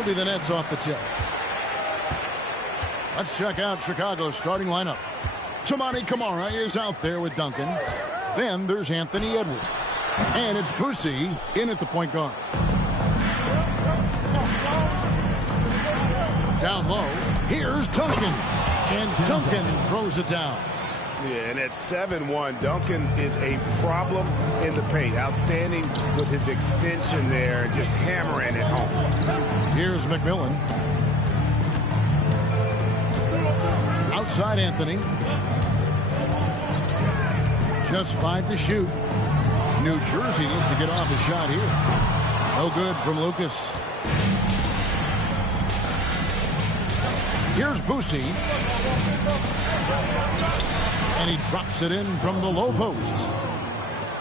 It'll be the Nets off the tip. Let's check out Chicago's starting lineup. Toumani Camara is out there with Duncan. Then there's Anthony Edwards. And it's Brucey in at the point guard. Down low, here's Duncan. And Duncan throws it down. Yeah, and at 7-1, Duncan is a problem in the paint. Outstanding with his extension there, just hammering it home. Here's McMillan. Outside Anthony. Just 5 to shoot. New Jersey needs to get off a shot here. No good from Lucas. Here's Boosie. And he drops it in from the low post.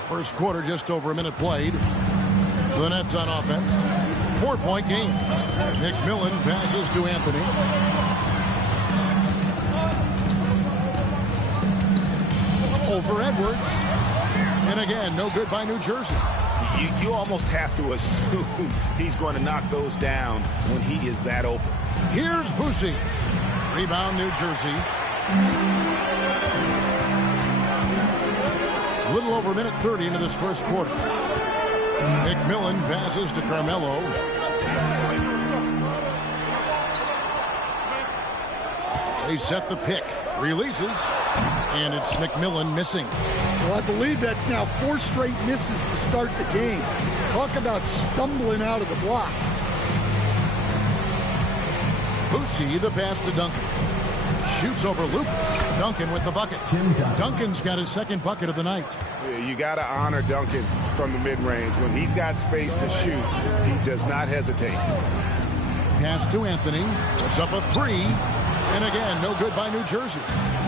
First quarter, just over a minute played. The Nets on offense. 4-point game. McMillan passes to Anthony. Over Edwards. And again, no good by New Jersey. You almost have to assume he's going to knock those down when he is that open. Here's Boosie. Rebound, New Jersey. A little over a minute 30 into this first quarter. McMillan passes to Carmelo. They set the pick. Releases. And it's McMillan missing. Well, I believe that's now 4 straight misses to start the game. Talk about stumbling out of the block. Boosie, the pass to Duncan. Shoots over Lucas. Duncan with the bucket. Duncan's got his second bucket of the night. Yeah, you got to honor Duncan from the mid-range. When he's got space to shoot, he does not hesitate. Pass to Anthony. Puts up a 3. And again, no good by New Jersey.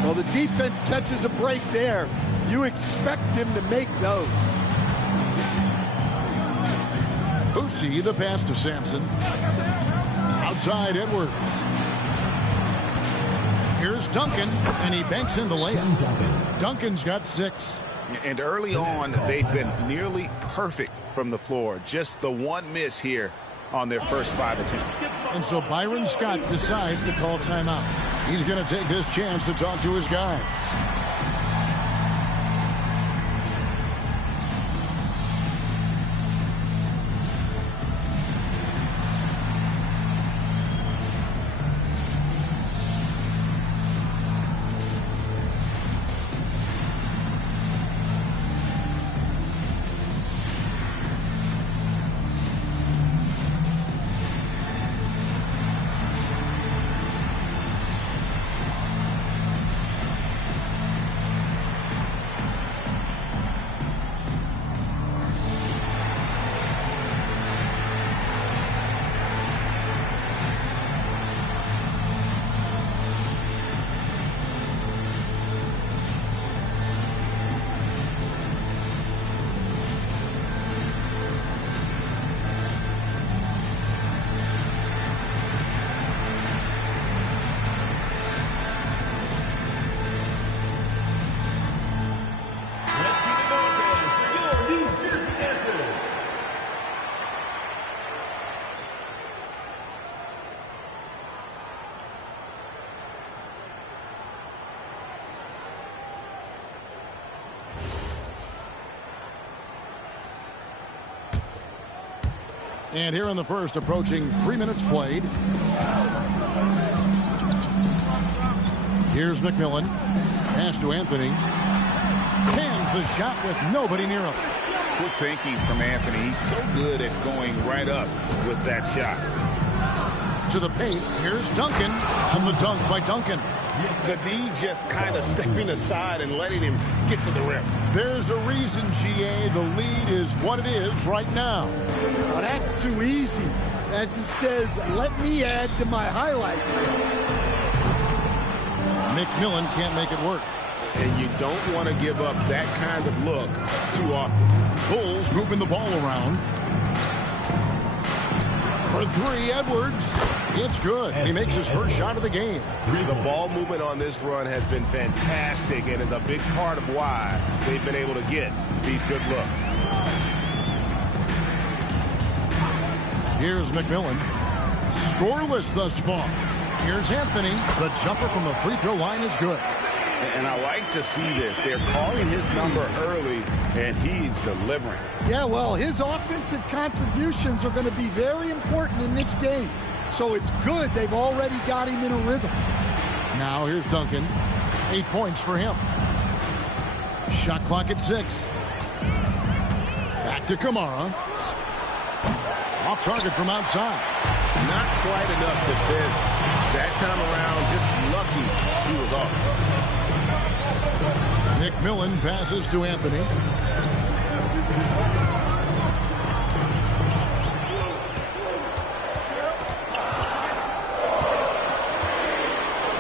Well, the defense catches a break there. You expect him to make those. Boosie, the pass to Sampson. Outside Edwards. Here's Duncan, and he banks in the layup. Duncan's got 6. And early on, they've been nearly perfect from the floor. Just the one miss here on their first 5 attempts. And so Byron Scott decides to call timeout. He's going to take this chance to talk to his guys. And here in the first, approaching 3 minutes played. Here's McMillan. Pass to Anthony. Hands the shot with nobody near him. Good thinking from Anthony. He's so good at going right up with that shot. To the paint. Here's Duncan. And the dunk by Duncan. The D just kind of stepping aside and letting him get to the rim. There's a reason, GA. The lead is what it is right now. Well, that's too easy. As he says, let me add to my highlight. McMillan can't make it work. And you don't want to give up that kind of look too often. Bulls moving the ball around. For 3, Edwards. It's good. He makes his first shot of the game. The ball movement on this run has been fantastic and is a big part of why they've been able to get these good looks. Here's McMillan. Scoreless thus far. Here's Anthony. The jumper from the free throw line is good. And I like to see this. They're calling his number early, and he's delivering. Yeah, well, his offensive contributions are going to be very important in this game. So it's good they've already got him in a rhythm. Now here's Duncan. 8 points for him. Shot clock at 6. Back to Kamara. Off target from outside. Not quite enough defense. That time around, just lucky he was off. McMillan passes to Anthony.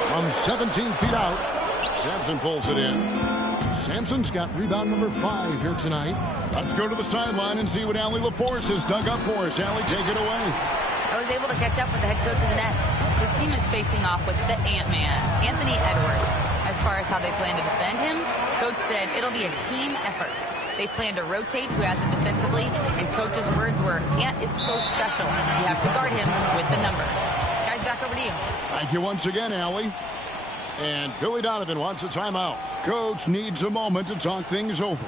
From 17 feet out, Sampson pulls it in. Sampson's got rebound number 5 here tonight. Let's go to the sideline and see what Allie LaForce has dug up for us. Allie, take it away. I was able to catch up with the head coach of the Nets. His team is facing off with the Ant-Man, Anthony Edwards. As far as how they plan to defend him, Coach said it'll be a team effort. They plan to rotate who has it defensively, and Coach's words were, Ant is so special. You have to guard him with the numbers. Guys, back over to you. Thank you once again, Allie. And Billy Donovan wants a timeout. Coach needs a moment to talk things over.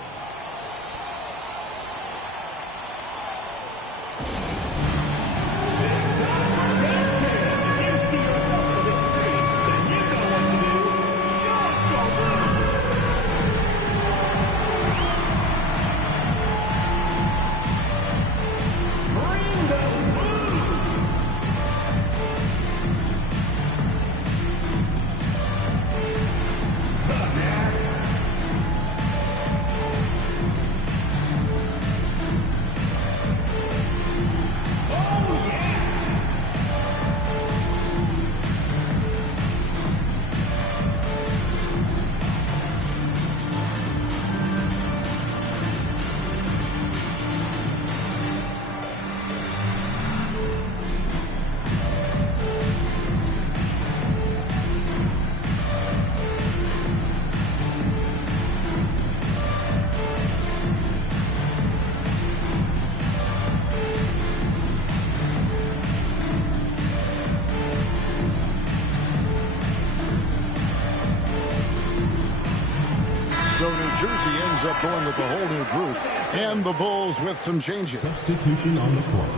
So New Jersey ends up going with a whole new group. And the Bulls with some changes. Substitution on the court.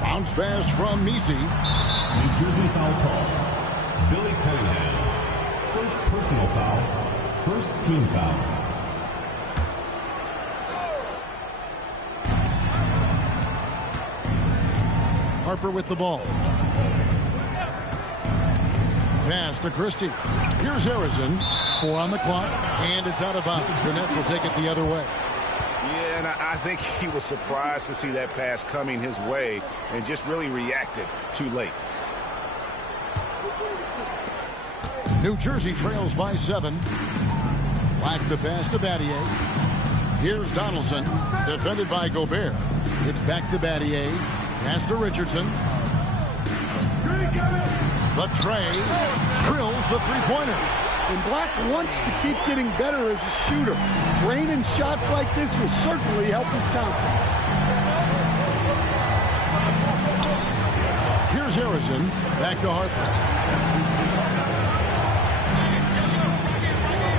Bounce pass from Messi. New Jersey foul call. Billy Cunningham. First personal foul. First team foul. Harper with the ball. Pass to Christie. Here's Harrison. 4 on the clock. And it's out of bounds. The Nets will take it the other way. Yeah, and I think he was surprised to see that pass coming his way and just really reacted too late. New Jersey trails by 7. Black the pass to Battier. Here's Donaldson, defended by Gobert. It's back to Battier. Pass to Richardson. The tray drills the three-pointer. And Black wants to keep getting better as a shooter. Draining shots like this will certainly help his confidence. Here's Harrison. Back to Harper.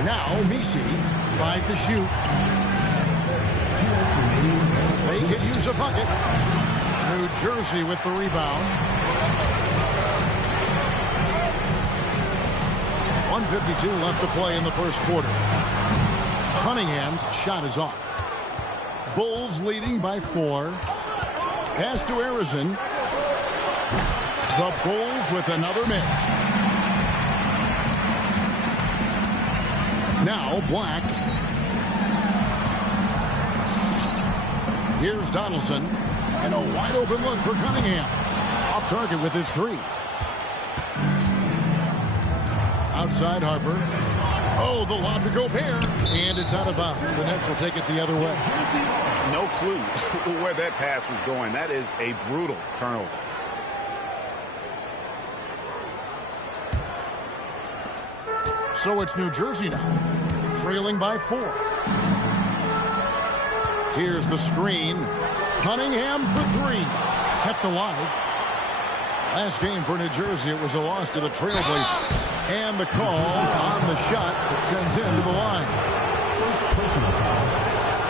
Now Messi, 5 to shoot. They could use a bucket. New Jersey with the rebound. 1:52 left to play in the first quarter. Cunningham's shot is off. Bulls leading by 4. Pass to Harrison. The Bulls with another miss. Now Black. Here's Donaldson. And a wide open look for Cunningham. Off target with his 3. Outside Harper. Oh, the lob to Gobert. And it's out of bounds. The Nets will take it the other way. No clue where that pass was going. That is a brutal turnover. So it's New Jersey now, trailing by 4. Here's the screen. Cunningham for 3. Kept alive. Last game for New Jersey, it was a loss to the Trailblazers. And the call on the shot that sends him to the line. First personal foul,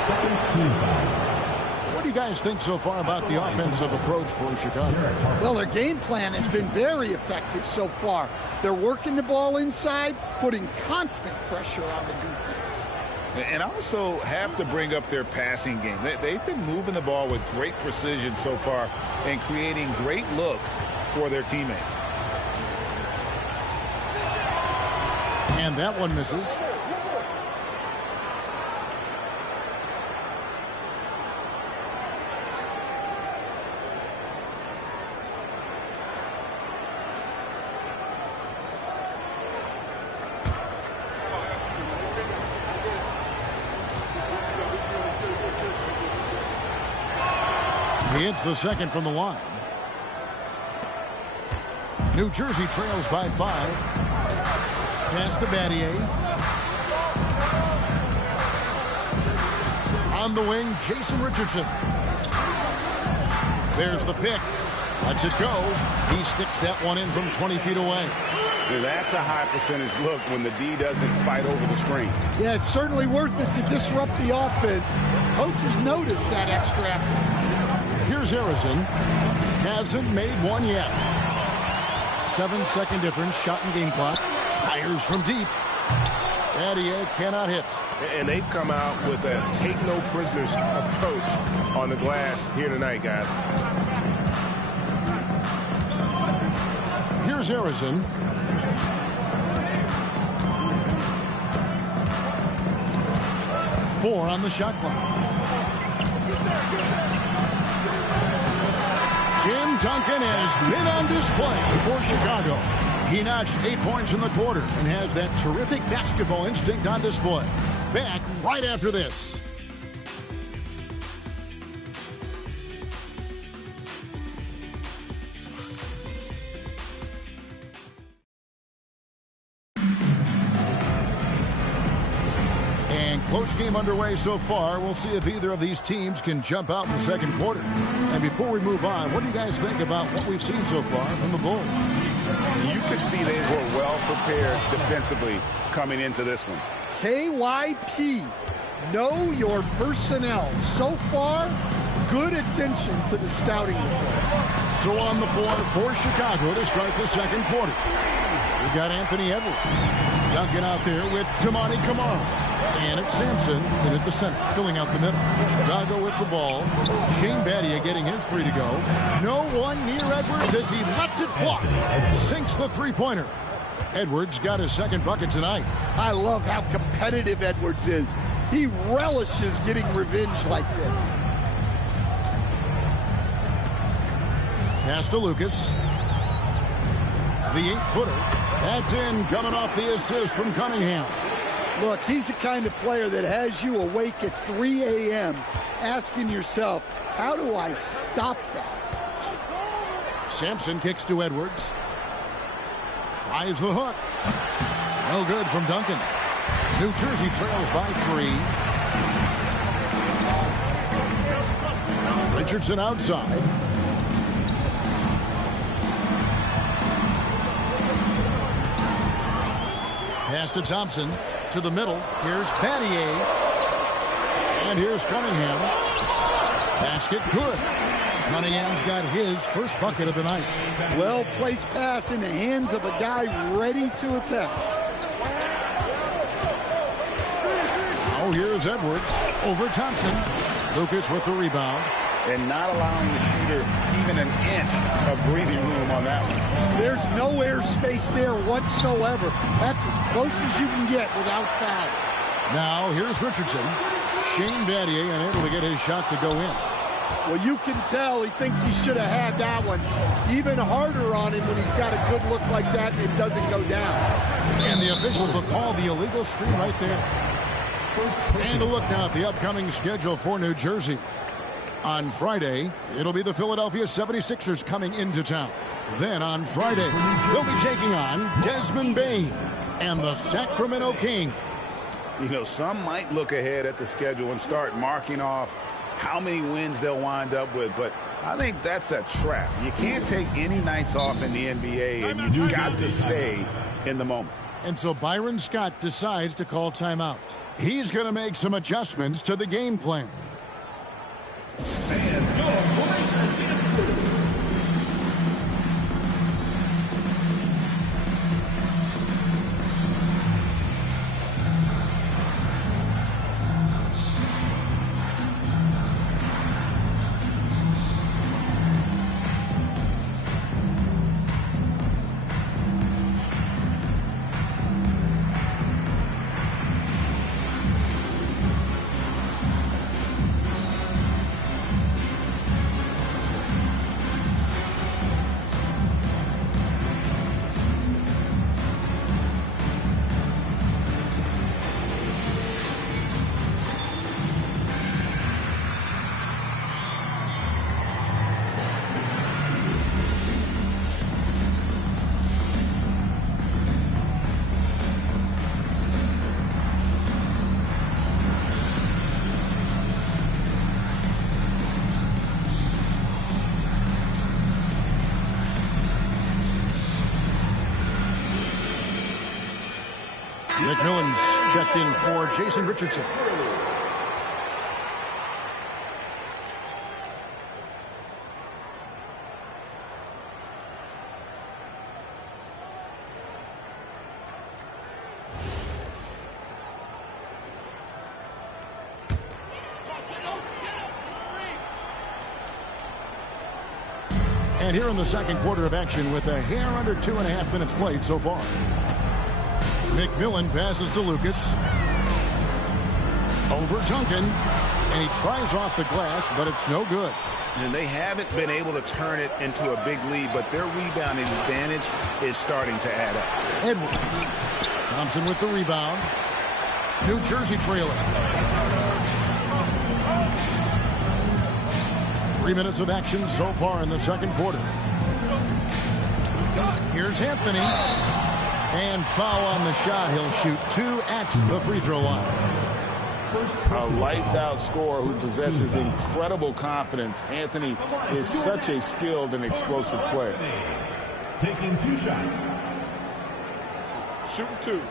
second team foul. What do you guys think so far about the offensive approach for Chicago? Well, their game plan has been very effective so far. They're working the ball inside, putting constant pressure on the defense. And also have to bring up their passing game. They've been moving the ball with great precision so far and creating great looks for their teammates. And that one misses. He hits the second from the line. New Jersey trails by 5. Pass to Battier. On the wing, Jason Richardson. There's the pick. Lets it go. He sticks that one in from 20 feet away. That's a high percentage look when the D doesn't fight over the screen. Yeah, it's certainly worth it to disrupt the offense. Coaches notice that extra effort. Here's Harrison. Hasn't made one yet. 7-second difference. Shot and game clock. Fires from deep. Battier cannot hit. And they've come out with a take no prisoners approach on the glass here tonight, guys. Here's Harrison. Four on the shot clock. Tim Duncan has been on display for Chicago. He notched 8 points in the quarter and has that terrific basketball instinct on display. Back right after this. Close game underway so far. We'll see if either of these teams can jump out in the second quarter. And before we move on, what do you guys think about what we've seen so far from the Bulls? You could see they were well prepared defensively coming into this one. KYP, know your personnel. So far, good attention to the scouting report. So on the floor for Chicago to start the second quarter. We've got Anthony Edwards. Duncan out there with Tamani Kamara. And it's Sampson in at the center, filling out the middle. Chicago with the ball. Shane Battier getting his three to go. No one near Edwards as he lets it fly. Sinks the three-pointer. Edwards got his second bucket tonight. I love how competitive Edwards is. He relishes getting revenge like this. Pass to Lucas. The 8-footer. That's in, coming off the assist from Cunningham. Look, he's the kind of player that has you awake at 3 a.m. asking yourself, how do I stop that? Sampson kicks to Edwards. Tries the hook. No good from Duncan. New Jersey trails by 3. Richardson outside. Pass to Thompson. To the middle. Here's Battier. And here's Cunningham. Basket good. Cunningham's got his first bucket of the night. Well-placed pass in the hands of a guy ready to attack. Oh, here's Edwards. Over Thompson. Lucas with the rebound. And not allowing the shooter even an inch of breathing room on that one. There's no airspace there whatsoever. That's as close as you can get without foul. Now, here's Richardson. Shane Battier unable to get his shot to go in. Well, you can tell he thinks he should have had that one. Even harder on him when he's got a good look like that and it doesn't go down. And the officials will call the illegal screen right there. And a look now at the upcoming schedule for New Jersey. On Friday, it'll be the Philadelphia 76ers coming into town. Then on Friday, they'll be taking on Desmond Bain and the Sacramento Kings. You know, some might look ahead at the schedule and start marking off how many wins they'll wind up with, but I think that's a trap. You can't take any nights off in the NBA, and you've got to stay in the moment. And so Byron Scott decides to call timeout. He's going to make some adjustments to the game plan. McMillan's checked in for Jason Richardson. And here in the second quarter of action with a hair under 2.5 minutes played so far. McMillan passes to Lucas. Over Duncan. And he tries off the glass, but it's no good. And they haven't been able to turn it into a big lead, but their rebounding advantage is starting to add up. Edwards. Thompson with the rebound. New Jersey trailing. 3 minutes of action so far in the second quarter. Here's Anthony. And foul on the shot. He'll shoot 2 at the free throw line. A lights-out scorer who possesses incredible confidence. Anthony is such a skilled and explosive player. Taking 2 shots. Shooting 2.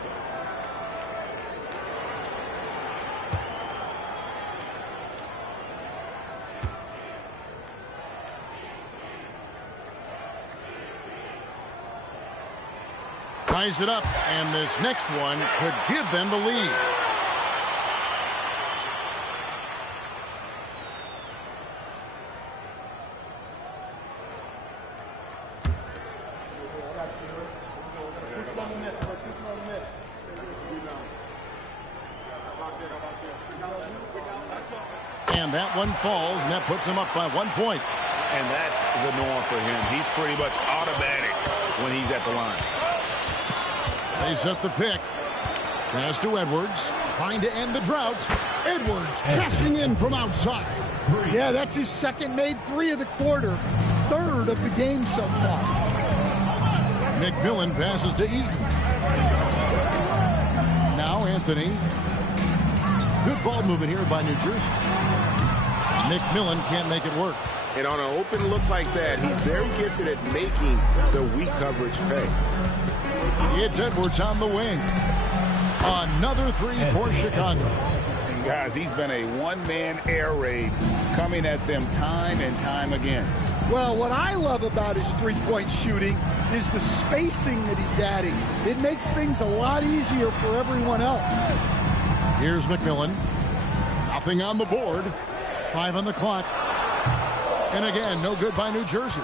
Ties it up, and this next one could give them the lead. And that one falls, and that puts him up by 1 point. And that's the norm for him. He's pretty much automatic when he's at the line. They set the pick. Pass to Edwards, trying to end the drought. Edwards cashing in from outside. Yeah, that's his second made 3 of the quarter. Third of the game so far. McMillan passes to Eaton. Now Anthony. Good ball movement here by New Jersey. McMillan can't make it work. And on an open look like that, he's very gifted at making the weak coverage pay. It's Edwards on the wing. Another 3 for Chicago. And guys, he's been a one-man air raid coming at them time and time again. Well, what I love about his three-point shooting is the spacing that he's adding. It makes things a lot easier for everyone else. Here's McMillan. Nothing on the board. 5 on the clock. And again, no good by New Jersey.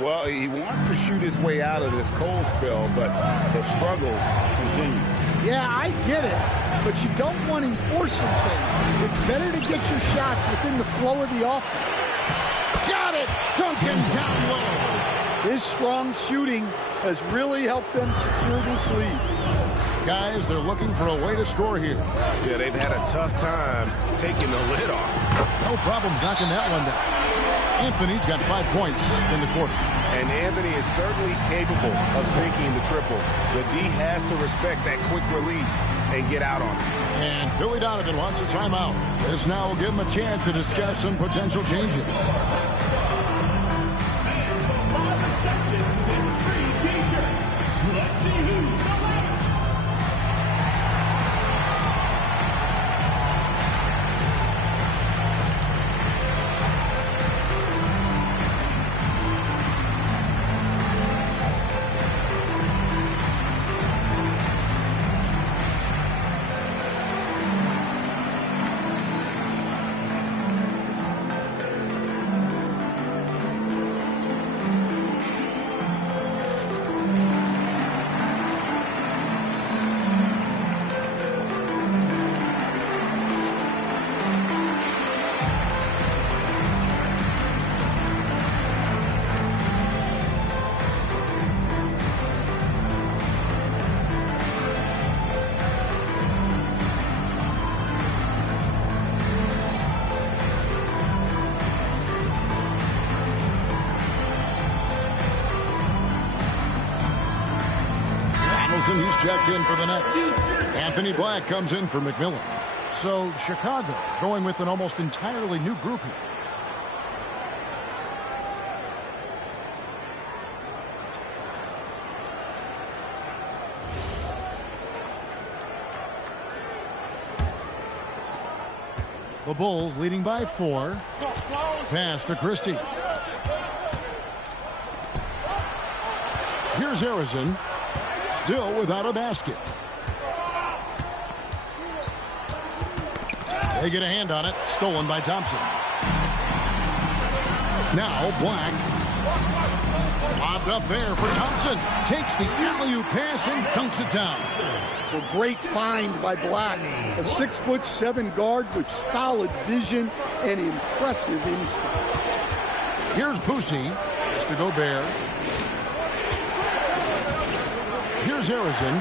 Well, he wants to shoot his way out of this cold spell, but the struggles continue. Yeah, I get it, but you don't want him forcing things. It's better to get your shots within the flow of the offense. Got it! Duncan down low. His strong shooting has really helped them secure this lead. Guys, they're looking for a way to score here. Yeah, they've had a tough time taking the lid off. No problems knocking that one down. Anthony's got 5 points in the quarter. And Anthony is certainly capable of sinking the triple. But D has to respect that quick release and get out on it. And Billy Donovan wants a timeout. This now will give him a chance to discuss some potential changes. Let's see who's the last. He's checked in for the Nets. Anthony Black comes in for McMillan. So Chicago going with an almost entirely new group here. The Bulls leading by 4. Pass to Christie. Here's Harrison. Still without a basket. They get a hand on it. Stolen by Thompson. Now Black. Lobbed up there for Thompson. Takes the alley-oop pass and dunks it down. Well, great find by Black. A 6'7" guard with solid vision and impressive instinct. Here's Boosie. It's to Gobert. Here's Harrison.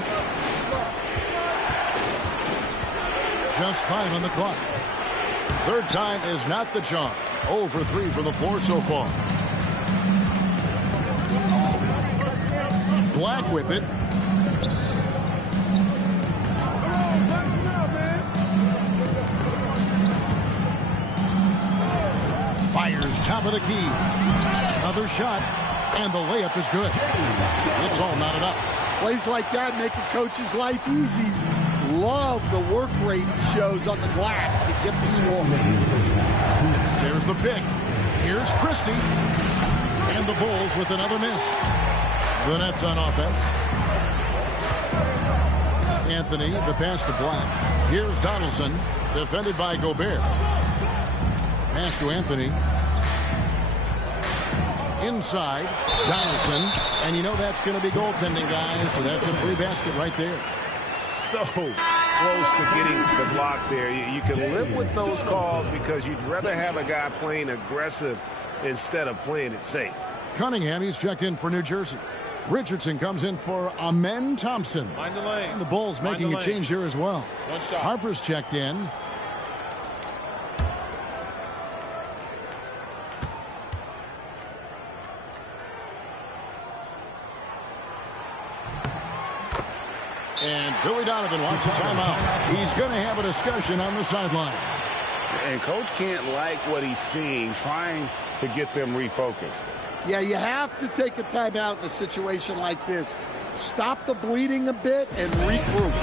Just 5 on the clock. Third time is not the charm. 0 for 3 from the floor so far. Black with it. Fires top of the key. Another shot. And the layup is good. It's all knotted up. Plays like that make a coach's life easy. Love the work rate he shows on the glass to get the score. There's the pick. Here's Christie. And the Bulls with another miss. The Nets on offense. Anthony, the pass to Black. Here's Donaldson, defended by Gobert. Pass to Anthony. Inside, Donaldson. And you know that's going to be goaltending, guys. So that's a free basket right there. So close to getting the block there. You can live with those calls because you'd rather have a guy playing aggressive instead of playing it safe. Cunningham, he's checked in for New Jersey. Richardson comes in for Amen Thompson. Mind the lane. And the Bulls making a change here as well. One shot. Harper's checked in. And Billy Donovan wants a timeout. He's going to have a discussion on the sideline. And coach can't like what he's seeing, trying to get them refocused. Yeah, you have to take a timeout in a situation like this. Stop the bleeding a bit and regroup.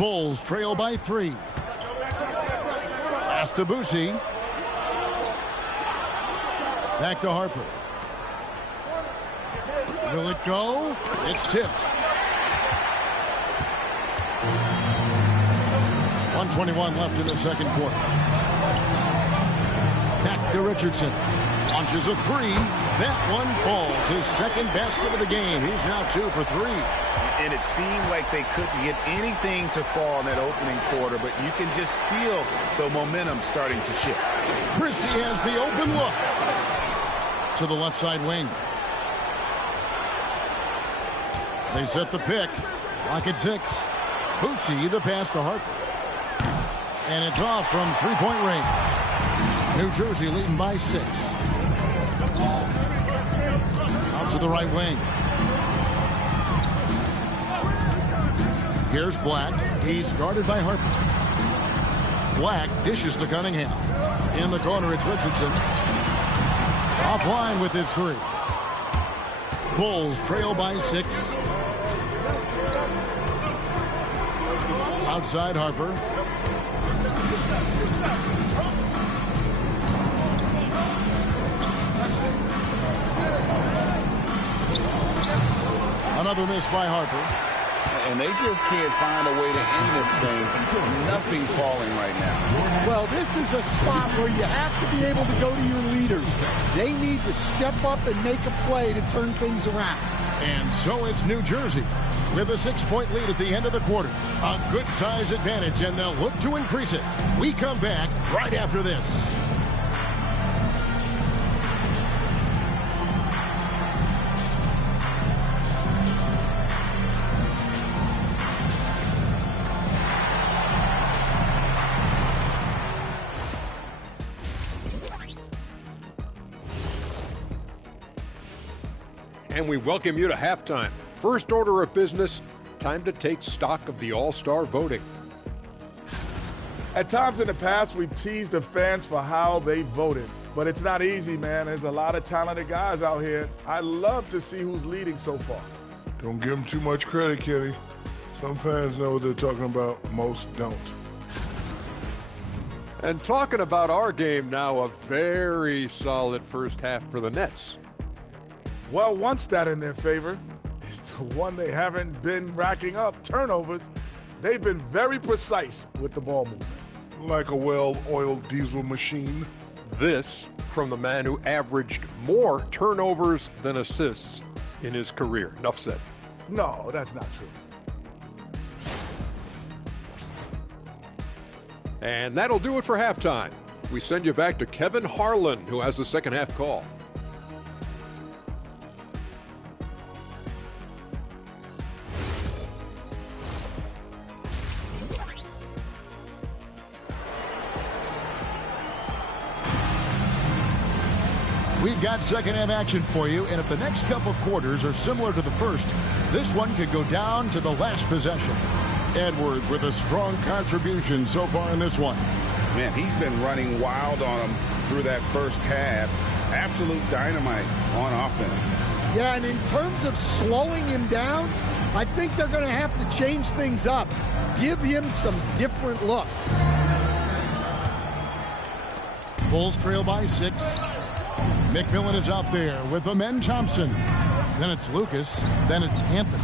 Bulls trail by 3. Pass to Boucher. Back to Harper. Will it go? It's tipped. 1:21 left in the second quarter. Back to Richardson. Launches a 3. That one falls. His second basket of the game. He's now 2 for 3. And it seemed like they couldn't get anything to fall in that opening quarter, but you can just feel the momentum starting to shift. Christie has the open look. To the left side wing. They set the pick. Lock at 6. Boucher the pass to Harper. And it's off from three-point range. New Jersey leading by 6. Out to the right wing. Here's Black. He's guarded by Harper. Black dishes to Cunningham. In the corner, it's Richardson. Offline with his 3. Bulls trail by 6. Outside Harper. Another miss by Harper. And they just can't find a way to end this thing. Nothing falling right now. Well, this is a spot where you have to be able to go to your leaders. They need to step up and make a play to turn things around. And so it's New Jersey with a 6-point lead at the end of the quarter. A good size advantage, and they'll look to increase it. We come back right after this. And we welcome you to halftime. First order of business, time to take stock of the All-Star voting. At times in the past, we've teased the fans for how they voted. But it's not easy, man. There's a lot of talented guys out here. I love to see who's leading so far. Don't give them too much credit, Kenny. Some fans know what they're talking about, most don't. And talking about our game now, a very solid first half for the Nets. Well, one stat in their favor is the one they haven't been racking up, turnovers. They've been very precise with the ball movement. Like a well-oiled diesel machine. This from the man who averaged more turnovers than assists in his career. Enough said. No, that's not true. And that'll do it for halftime. We send you back to Kevin Harlan, who has the second half call. We've got second half action for you, and if the next couple quarters are similar to the first, this one could go down to the last possession. Edwards with a strong contribution so far in this one. Man, he's been running wild on him through that first half. Absolute dynamite on offense. Yeah, and in terms of slowing him down, I think they're going to have to change things up. Give him some different looks. Bulls trail by 6. McMillan is out there with Amen Thompson. Then it's Lucas. Then it's Anthony.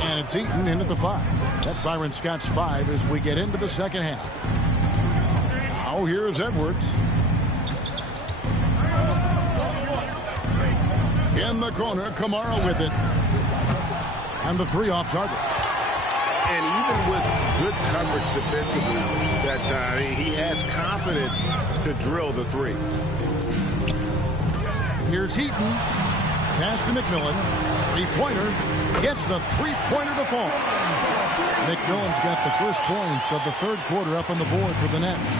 And it's Eaton in at the 5. That's Byron Scott's 5 as we get into the second half. Now here's Edwards. In the corner, Kamara with it. And the 3 off target. And even with good coverage defensively that time, he has confidence to drill the 3. Here's Heaton. Pass to McMillan. 3-pointer. Gets the 3-pointer to fall. McMillan's got the first points of the third quarter up on the board for the Nets.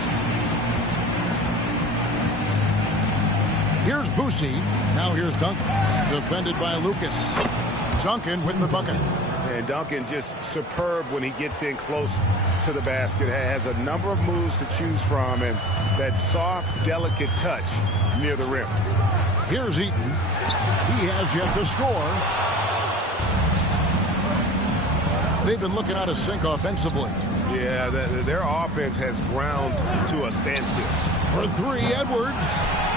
Here's Boucher. Now here's Duncan. Defended by Lucas. Duncan with the bucket. And Duncan just superb when he gets in close to the basket. Has a number of moves to choose from, and that soft, delicate touch near the rim. Here's Eaton. He has yet to score. They've been looking out of sync offensively. Yeah, their offense has ground to a standstill. For three, Edwards.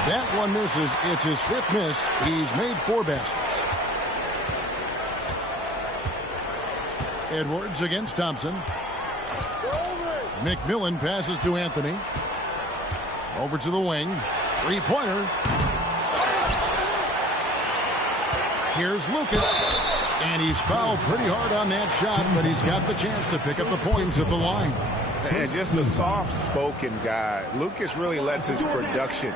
That one misses. It's his fifth miss. He's made 4 baskets. Edwards against Thompson. McMillan passes to Anthony. Over to the wing. Three-pointer. Here's Lucas. And he's fouled pretty hard on that shot, but he's got the chance to pick up the points at the line. And just the soft-spoken guy. Lucas really lets his production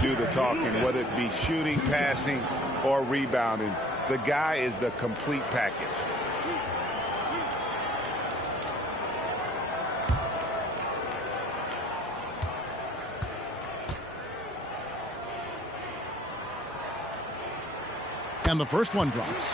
do the talking, whether it be shooting, passing, or rebounding. The guy is the complete package. And the first one drops.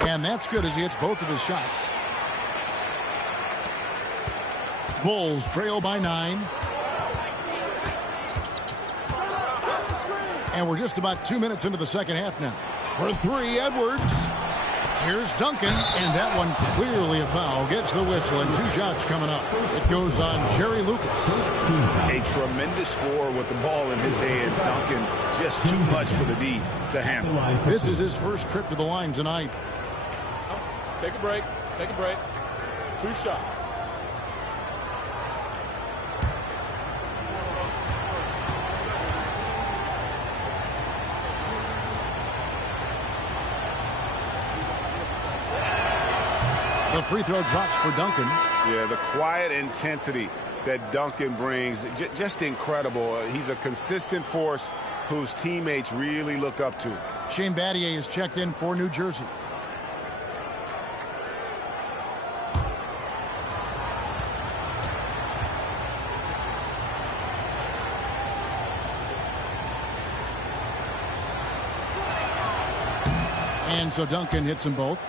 And that's good as he hits both of his shots. Bulls trail by 9. And we're just about 2 minutes into the second half now. For three, Edwards. Here's Duncan, and that one clearly a foul. Gets the whistle, and 2 shots coming up. It goes on Jerry Lucas. A tremendous score with the ball in his hands. Duncan, just too much for the D to handle. This is his first trip to the line tonight. Take a break. Take a break. 2 shots. The free throw drops for Duncan. Yeah, the quiet intensity that Duncan brings, just incredible. He's a consistent force whose teammates really look up to. Shane Battier is checked in for New Jersey. And so Duncan hits them both.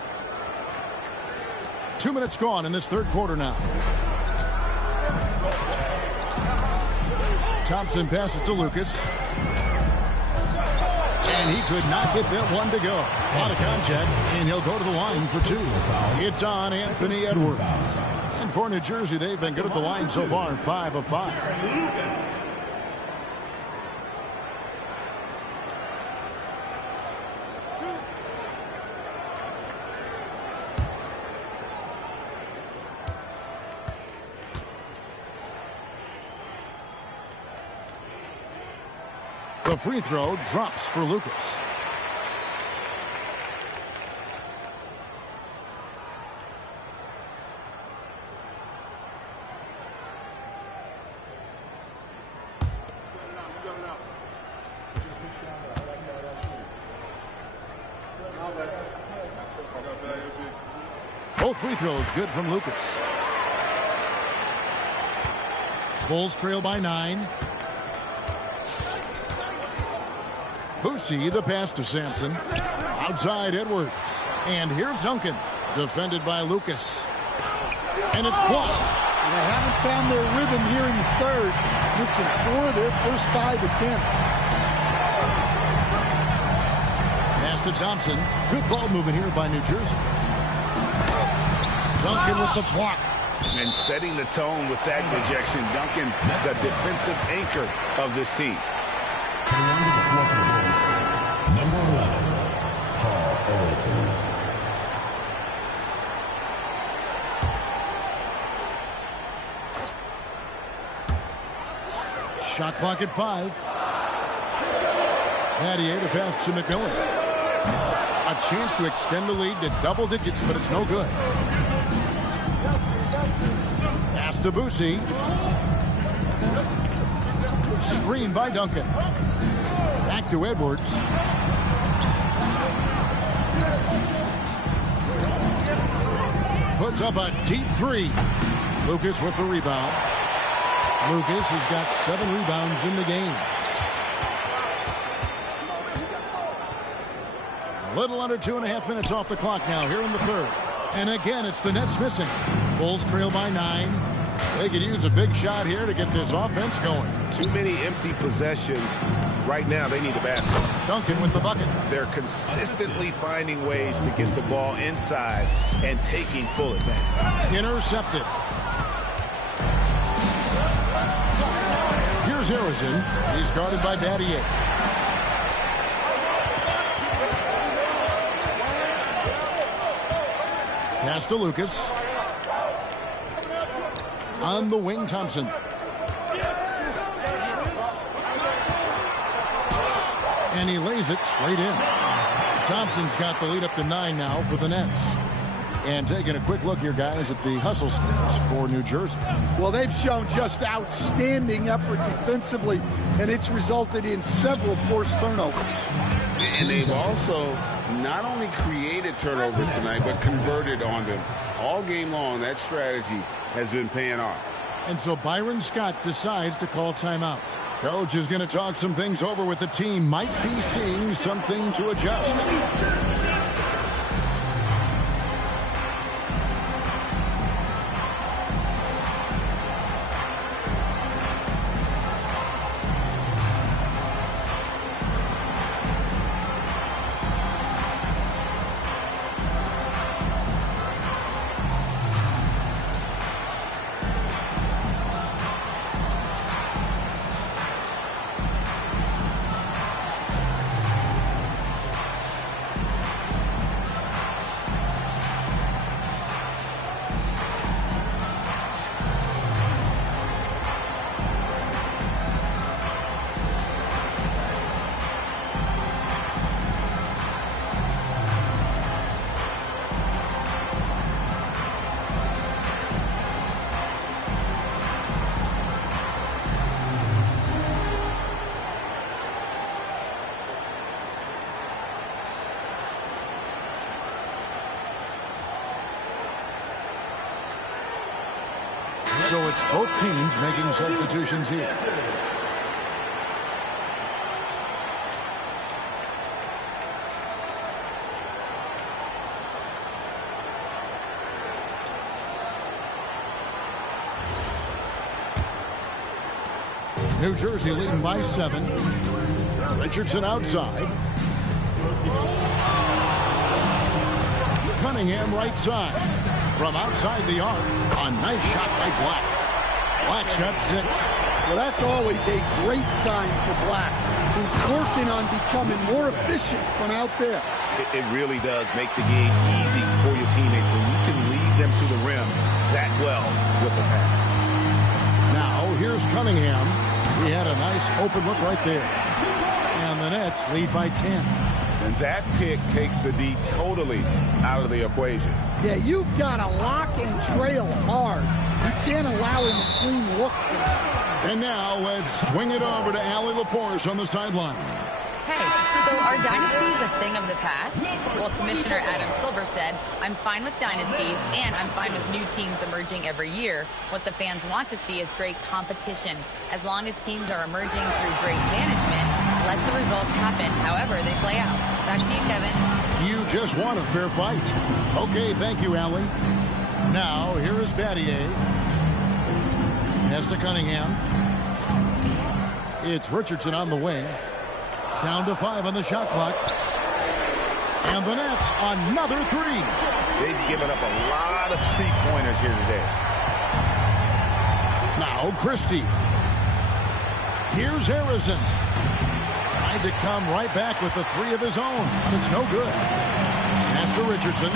2 minutes gone in this third quarter now. Thompson passes to Lucas. And he could not get that one to go. A lot of contact, and he'll go to the line for 2. It's on Anthony Edwards. And for New Jersey, they've been good at the line so far, 5 of 5. The free throw drops for Lucas. Both free throws good from Lucas. Bulls trail by 9. Boosie, the pass to Sampson. Outside Edwards. And here's Duncan. Defended by Lucas. And it's blocked. They haven't found their rhythm here in the third. Missing 4 of their first 5 attempts. Pass to Thompson. Good ball movement here by New Jersey. Duncan with the block. And setting the tone with that rejection. Duncan, the defensive anchor of this team. Number 11, Paul Olsen. Shot clock at 5. Battier to pass to McMillan. A chance to extend the lead to double digits, but it's no good. Pass to Boosie. Screen by Duncan. Back to Edwards. Puts up a deep 3. Lucas with the rebound. Lucas has got 7 rebounds in the game. Little under 2.5 minutes off the clock now here in the third. And again, it's the Nets missing. Bulls trail by 9. They could use a big shot here to get this offense going. Too many empty possessions. Right now, they need the basket. Duncan with the bucket. They're consistently finding ways to get the ball inside and taking full advantage. Intercepted. Here's Harrison. He's guarded by Battier. Pass to Lucas. On the wing, Thompson. And he lays it straight in. Thompson's got the lead up to 9 now for the Nets. And taking a quick look here, guys, at the hustle stats for New Jersey. Well, they've shown just outstanding effort defensively, and it's resulted in several forced turnovers. And they've also not only created turnovers tonight, but converted on them. All game long, that strategy has been paying off. And so Byron Scott decides to call timeout. Coach is going to talk some things over with the team. Might be seeing something to adjust. So it's both teams making substitutions here. New Jersey leading by 7. Richardson outside. Cunningham right side. From outside the arc, a nice shot by Black. Black's got 6. Well, that's always a great sign for Black, who's working on becoming more efficient from out there. It really does make the game easy for your teammates when you can lead them to the rim that well with a pass. Now, here's Cunningham. He had a nice open look right there. And the Nets lead by 10. And that pick takes the D totally out of the equation. Yeah, you've got to lock and trail hard. You can't allow him a clean look. And now let's swing it over to Allie LaForce on the sideline. Hey, so are dynasties a thing of the past? Well, Commissioner Adam Silver said, I'm fine with dynasties and I'm fine with new teams emerging every year. What the fans want to see is great competition. As long as teams are emerging through great management, let the results happen however they play out. Back to you, Kevin. You just won a fair fight. Okay, thank you, Allie. Now, here is Battier. Pass to Cunningham. It's Richardson on the wing. Down to 5 on the shot clock. And the Nets, another 3. They've given up a lot of three-pointers here today. Now Christie. Here's Harrison. Tried to come right back with the 3 of his own. It's no good. Pass to Richardson.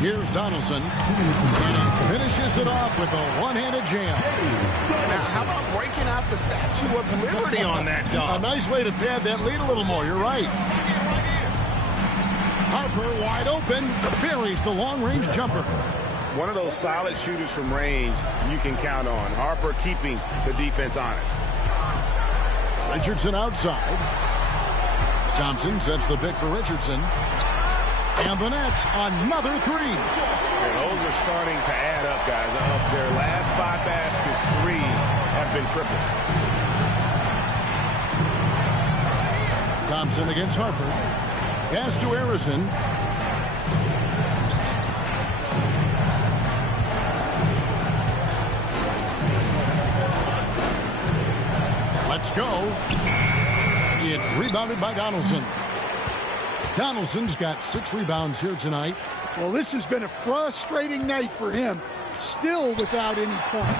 Here's Donaldson. And he finishes it off with a one-handed jam. Now, how about breaking out the Statue of Liberty on that dunk? A nice way to pad that lead a little more. You're right. Harper wide open. Buries the long-range jumper. One of those solid shooters from range you can count on. Harper keeping the defense honest. Richardson outside. Thompson sets the pick for Richardson. And the Nets, another 3. And those are starting to add up, guys. Of their last 5 baskets, 3 have been triples. Thompson against Harper. Pass to Harrison. Let's go. It's rebounded by Donaldson. Donaldson's got 6 rebounds here tonight. Well, this has been a frustrating night for him. Still without any points.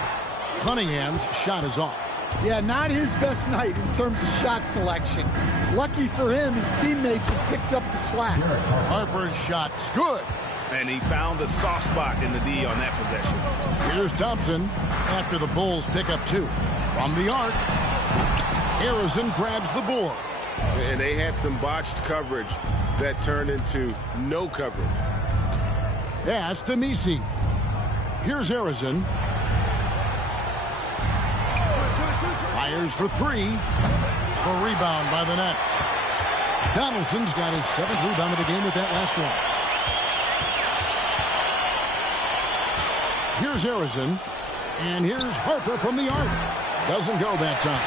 Cunningham's shot is off. Yeah, not his best night in terms of shot selection. Lucky for him, his teammates have picked up the slack. Harper's shot's good. And he found a soft spot in the D on that possession. Here's Thompson after the Bulls pick up 2. From the arc, Harrison grabs the board. And they had some botched coverage that turned into no coverage. Pass to Misi. Here's Harrison. Fires for 3. A rebound by the Nets. Donaldson's got his 7th rebound of the game with that last one. Here's Harrison. And here's Harper from the arc. Doesn't go that time.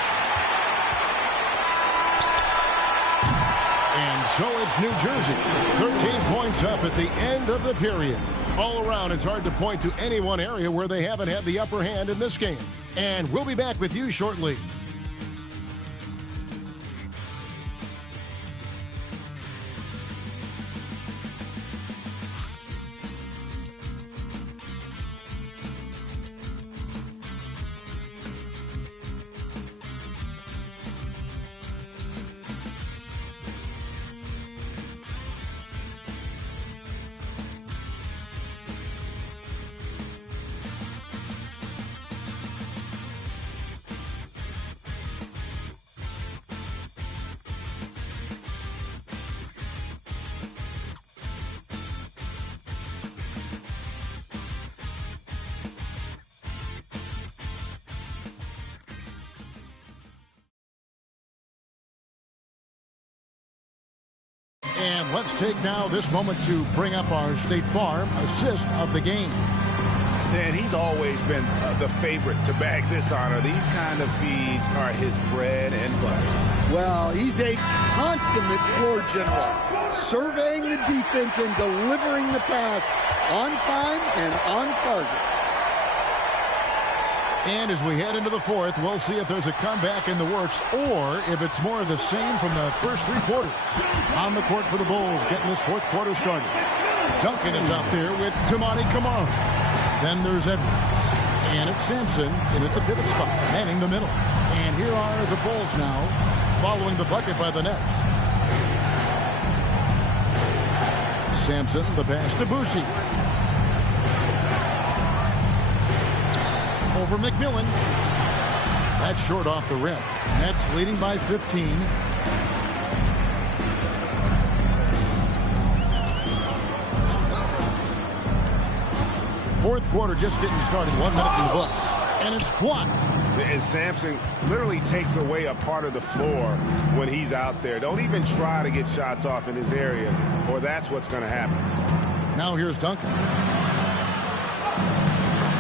And so it's New Jersey. 13 points up at the end of the period. All around, it's hard to point to any one area where they haven't had the upper hand in this game. And we'll be back with you shortly. And let's take now this moment to bring up our State Farm assist of the game. And he's always been the favorite to bag this honor. These kind of feeds are his bread and butter. Well, he's a consummate floor general, surveying the defense and delivering the pass on time and on target. And as we head into the 4th, we'll see if there's a comeback in the works or if it's more of the same from the first 3 quarters. On the court for the Bulls, getting this 4th quarter started. Duncan is out there with Tamani Kamara. Then there's Edwards. And it's Sampson in at the pivot spot, manning the middle. And here are the Bulls now, following the bucket by the Nets. Sampson, the pass to Boucher. Over McMillan. That's short off the rim. Nets leading by 15. Fourth quarter just getting started. 1 minute in the books. And it's blocked. And Sampson literally takes away a part of the floor when he's out there. Don't even try to get shots off in his area, or that's what's going to happen. Now here's Duncan.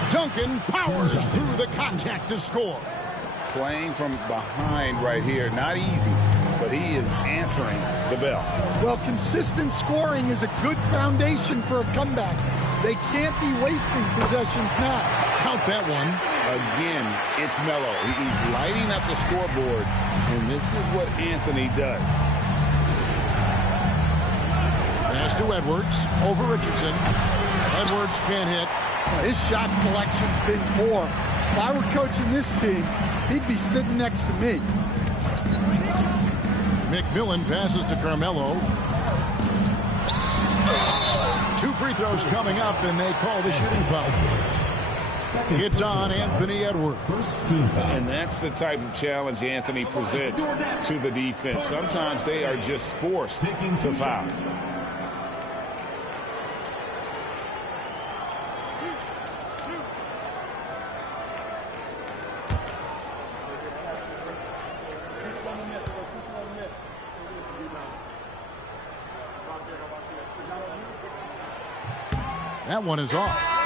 Duncan powers through the contact to score. Playing from behind right here. Not easy, but he is answering the bell. Well, consistent scoring is a good foundation for a comeback. They can't be wasting possessions now. Count that one. Again, it's Melo. He's lighting up the scoreboard, and this is what Anthony does. Pass to Edwards over Richardson. Edwards can't hit. His shot selection's been poor. If I were coaching this team, he'd be sitting next to me. McMillan passes to Carmelo. 2 free throws coming up, and they call the shooting foul. It's on Anthony Edwards. And that's the type of challenge Anthony presents to the defense. Sometimes they are just forced to foul. That one is off.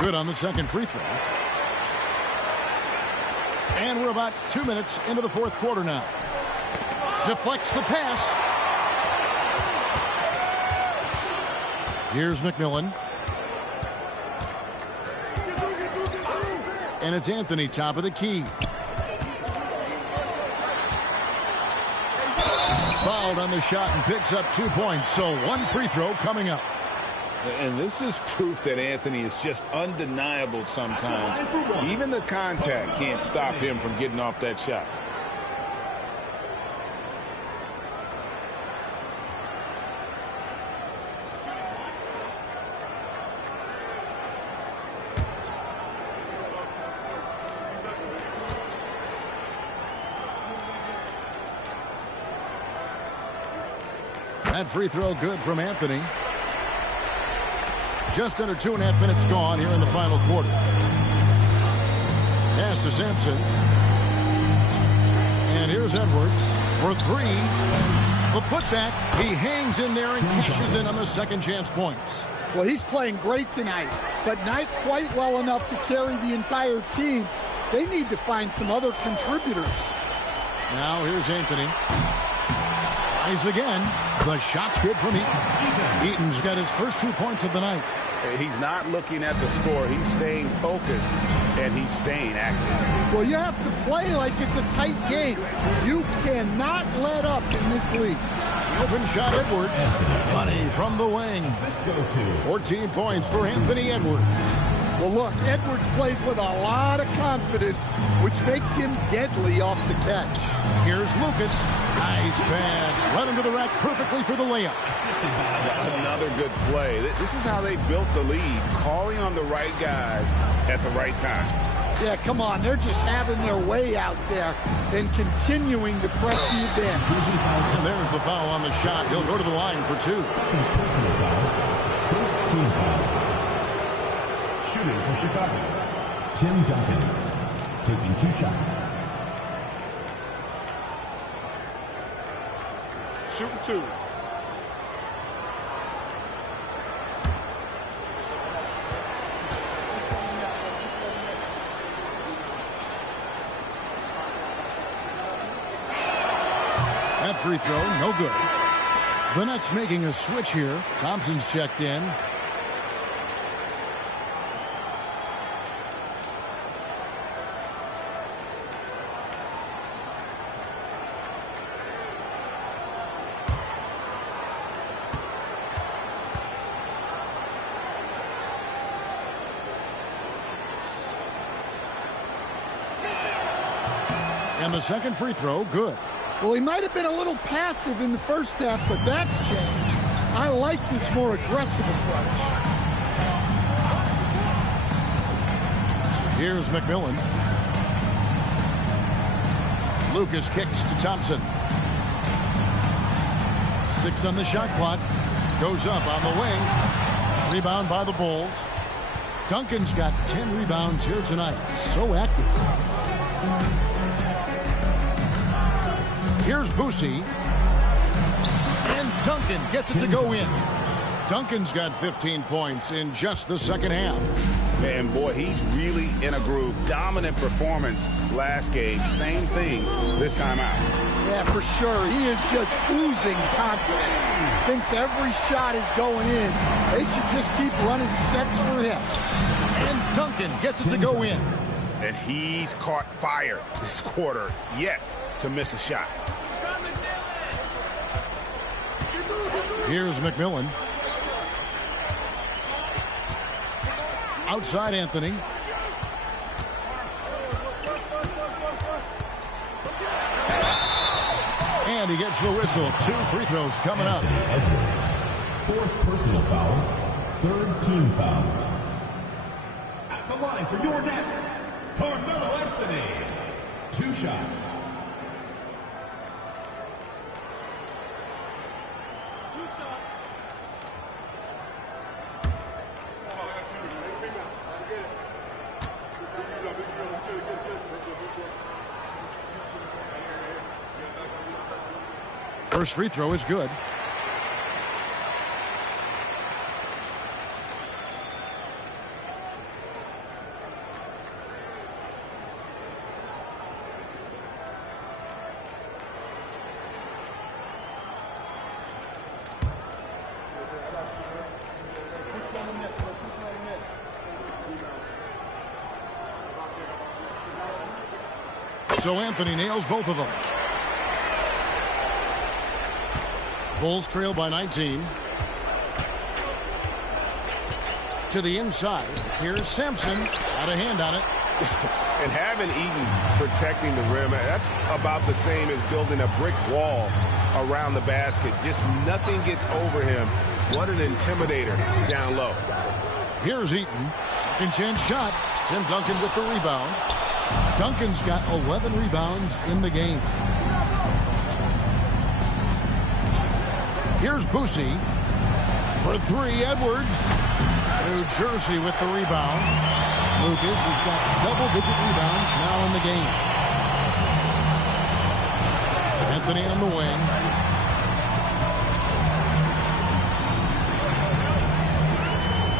Good on the second free throw. And we're about 2 minutes into the fourth quarter now. Deflects the pass. Here's McMillan. And it's Anthony, top of the key. Fouled on the shot and picks up 2 points. So one free throw coming up. And this is proof that Anthony is just undeniable sometimes. Even the contact can't stop him from getting off that shot. That free throw good from Anthony. Just under 2.5 minutes gone here in the final quarter. Pass to Sampson. And here's Edwards for three. The putback. He hangs in there and cashes in on the second chance points. Well, he's playing great tonight, but not quite well enough to carry the entire team. They need to find some other contributors. Now here's Anthony. Tries again. The shot's good from Eaton. Eaton's got his first 2 points of the night. He's not looking at the score. He's staying focused, and he's staying active. Well, you have to play like it's a tight game. You cannot let up in this league. Open shot, Edwards. Money from the wing. 14 points for Anthony Edwards. Well, look, Edwards plays with a lot of confidence, which makes him deadly off the catch. Here's Lucas. Nice pass. Run into the rack perfectly for the layup. Another good play. This is how they built the lead, calling on the right guys at the right time. Yeah, come on. They're just having their way out there and continuing to press you down. And there's the foul on the shot. He'll go to the line for two. Personal foul. First team foul. Shooting for Chicago, Tim Duncan, taking 2 shots. Shooting 2. That free throw, no good. The Nets making a switch here. Thompson's checked in. And the second free throw, good. Well, he might have been a little passive in the first half, but that's changed. I like this more aggressive approach. Here's McMillan. Lucas kicks to Thompson. 6 on the shot clock. Goes up on the wing. Rebound by the Bulls. Duncan's got 10 rebounds here tonight. So active. Here's Boosie. And Duncan gets it to go in. Duncan's got 15 points in just the second half. And boy, he's really in a groove. Dominant performance last game. Same thing this time out. Yeah, for sure. He is just oozing confidence. Thinks every shot is going in. They should just keep running sets for him. And Duncan gets it to go in. And he's caught fire this quarter yet to miss a shot. Here's McMillan. Outside Anthony. And he gets the whistle. 2 free throws coming up. Edwards. 4th personal foul. 3rd team foul. At the line for your Nets, Carmelo Anthony. 2 shots. First free throw is good. So Anthony nails both of them. Bulls trail by 19. To the inside. Here's Sampson. Got a hand on it. And having Eaton protecting the rim, that's about the same as building a brick wall around the basket. Just nothing gets over him. What an intimidator down low. Here's Eaton. Second chance shot. Tim Duncan with the rebound. Duncan's got 11 rebounds in the game. Here's Boosie. For three, Edwards. New Jersey with the rebound. Lucas has got double-digit rebounds now in the game. Anthony on the wing.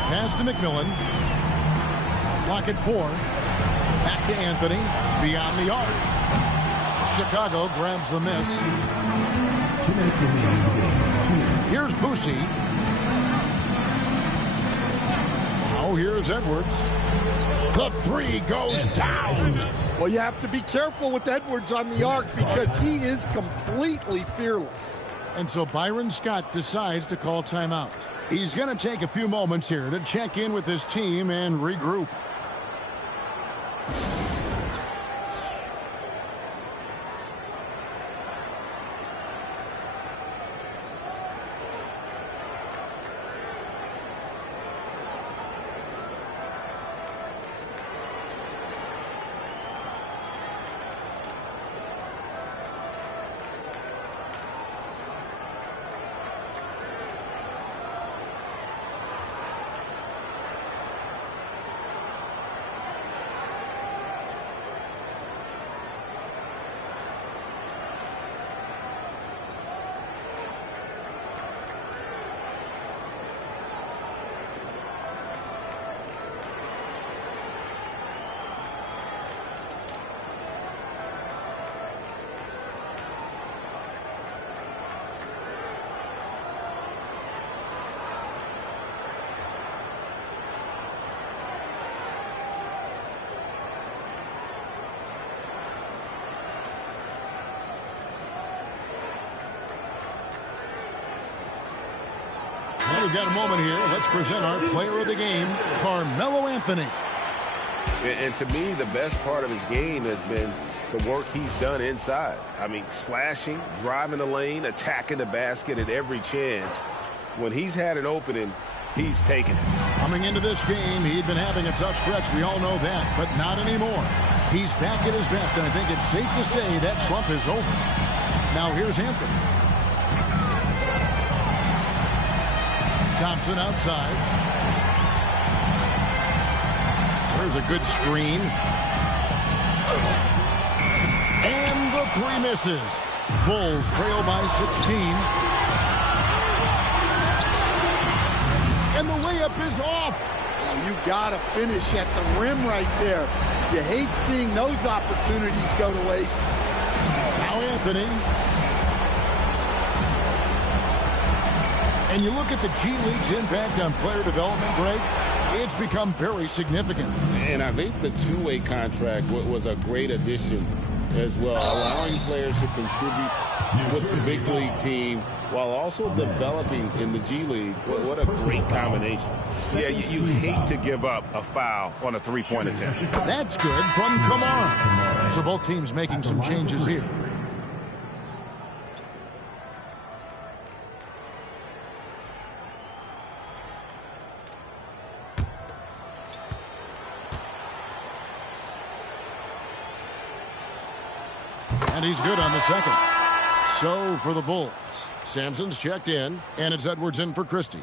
Pass to McMillan. Clock at 4. Back to Anthony. Beyond the arc. Chicago grabs the miss. 2 minutes remaining in the game. 2 minutes. Here's Boosie. Oh, here's Edwards. The three goes down. Well, you have to be careful with Edwards on the arc because he is completely fearless. And so Byron Scott decides to call timeout. He's going to take a few moments here to check in with his team and regroup. We've got a moment here. Let's present our player of the game, Carmelo Anthony. And to me, the best part of his game has been the work he's done inside. I mean, slashing, driving the lane, attacking the basket at every chance. When he's had an opening, he's taken it. Coming into this game, he'd been having a tough stretch. We all know that, but not anymore. He's back at his best, and I think it's safe to say that slump is over. Now here's Anthony. Thompson outside. There's a good screen. And the three misses. Bulls trail by 16. And the layup is off. Oh, you got to finish at the rim right there. You hate seeing those opportunities go to waste. Now Anthony. And you look at the G League's impact on player development, Greg, it's become very significant. And I think the two-way contract was a great addition as well, allowing players to contribute with the big league team while also developing in the G League. What a great combination. Yeah, you hate to give up a foul on a three-point attempt. That's good from Kamara. So both teams making some changes here. And he's good on the second. So for the Bulls, Sampson's checked in, and it's Edwards in for Christie.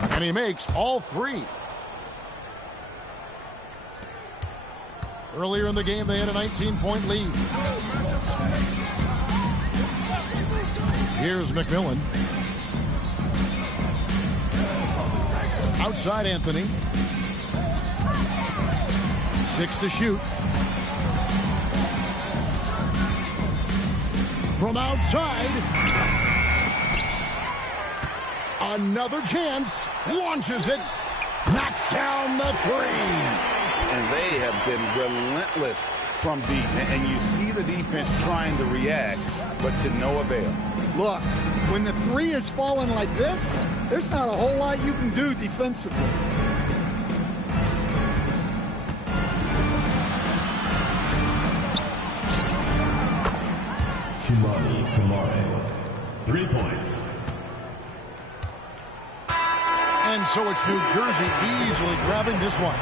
And he makes all three. Earlier in the game, they had a 19-point lead. Here's McMillan. Outside Anthony. 6 to shoot. from outside. Another chance. Launches it. Knocks down the three. And they have been relentless from deep. And you see the defense trying to react, but to no avail. Look, when the three is falling like this, there's not a whole lot you can do defensively. Kamare, 3 points. And so it's New Jersey easily grabbing this one.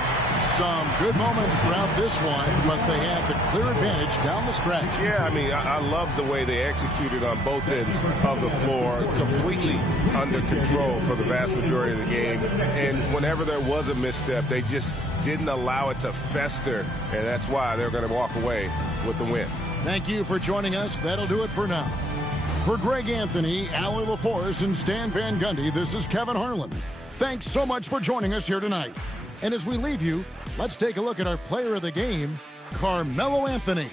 Some good moments throughout this one, but they had the clear advantage down the stretch. Yeah, I mean, I love the way they executed on both ends of the floor, completely under control for the vast majority of the game. And whenever there was a misstep, they just didn't allow it to fester, and that's why they're going to walk away with the win. Thank you for joining us. That'll do it for now. For Greg Anthony, Allie LaForce, and Stan Van Gundy, this is Kevin Harlan. Thanks so much for joining us here tonight. And as we leave you, let's take a look at our player of the game, Carmelo Anthony.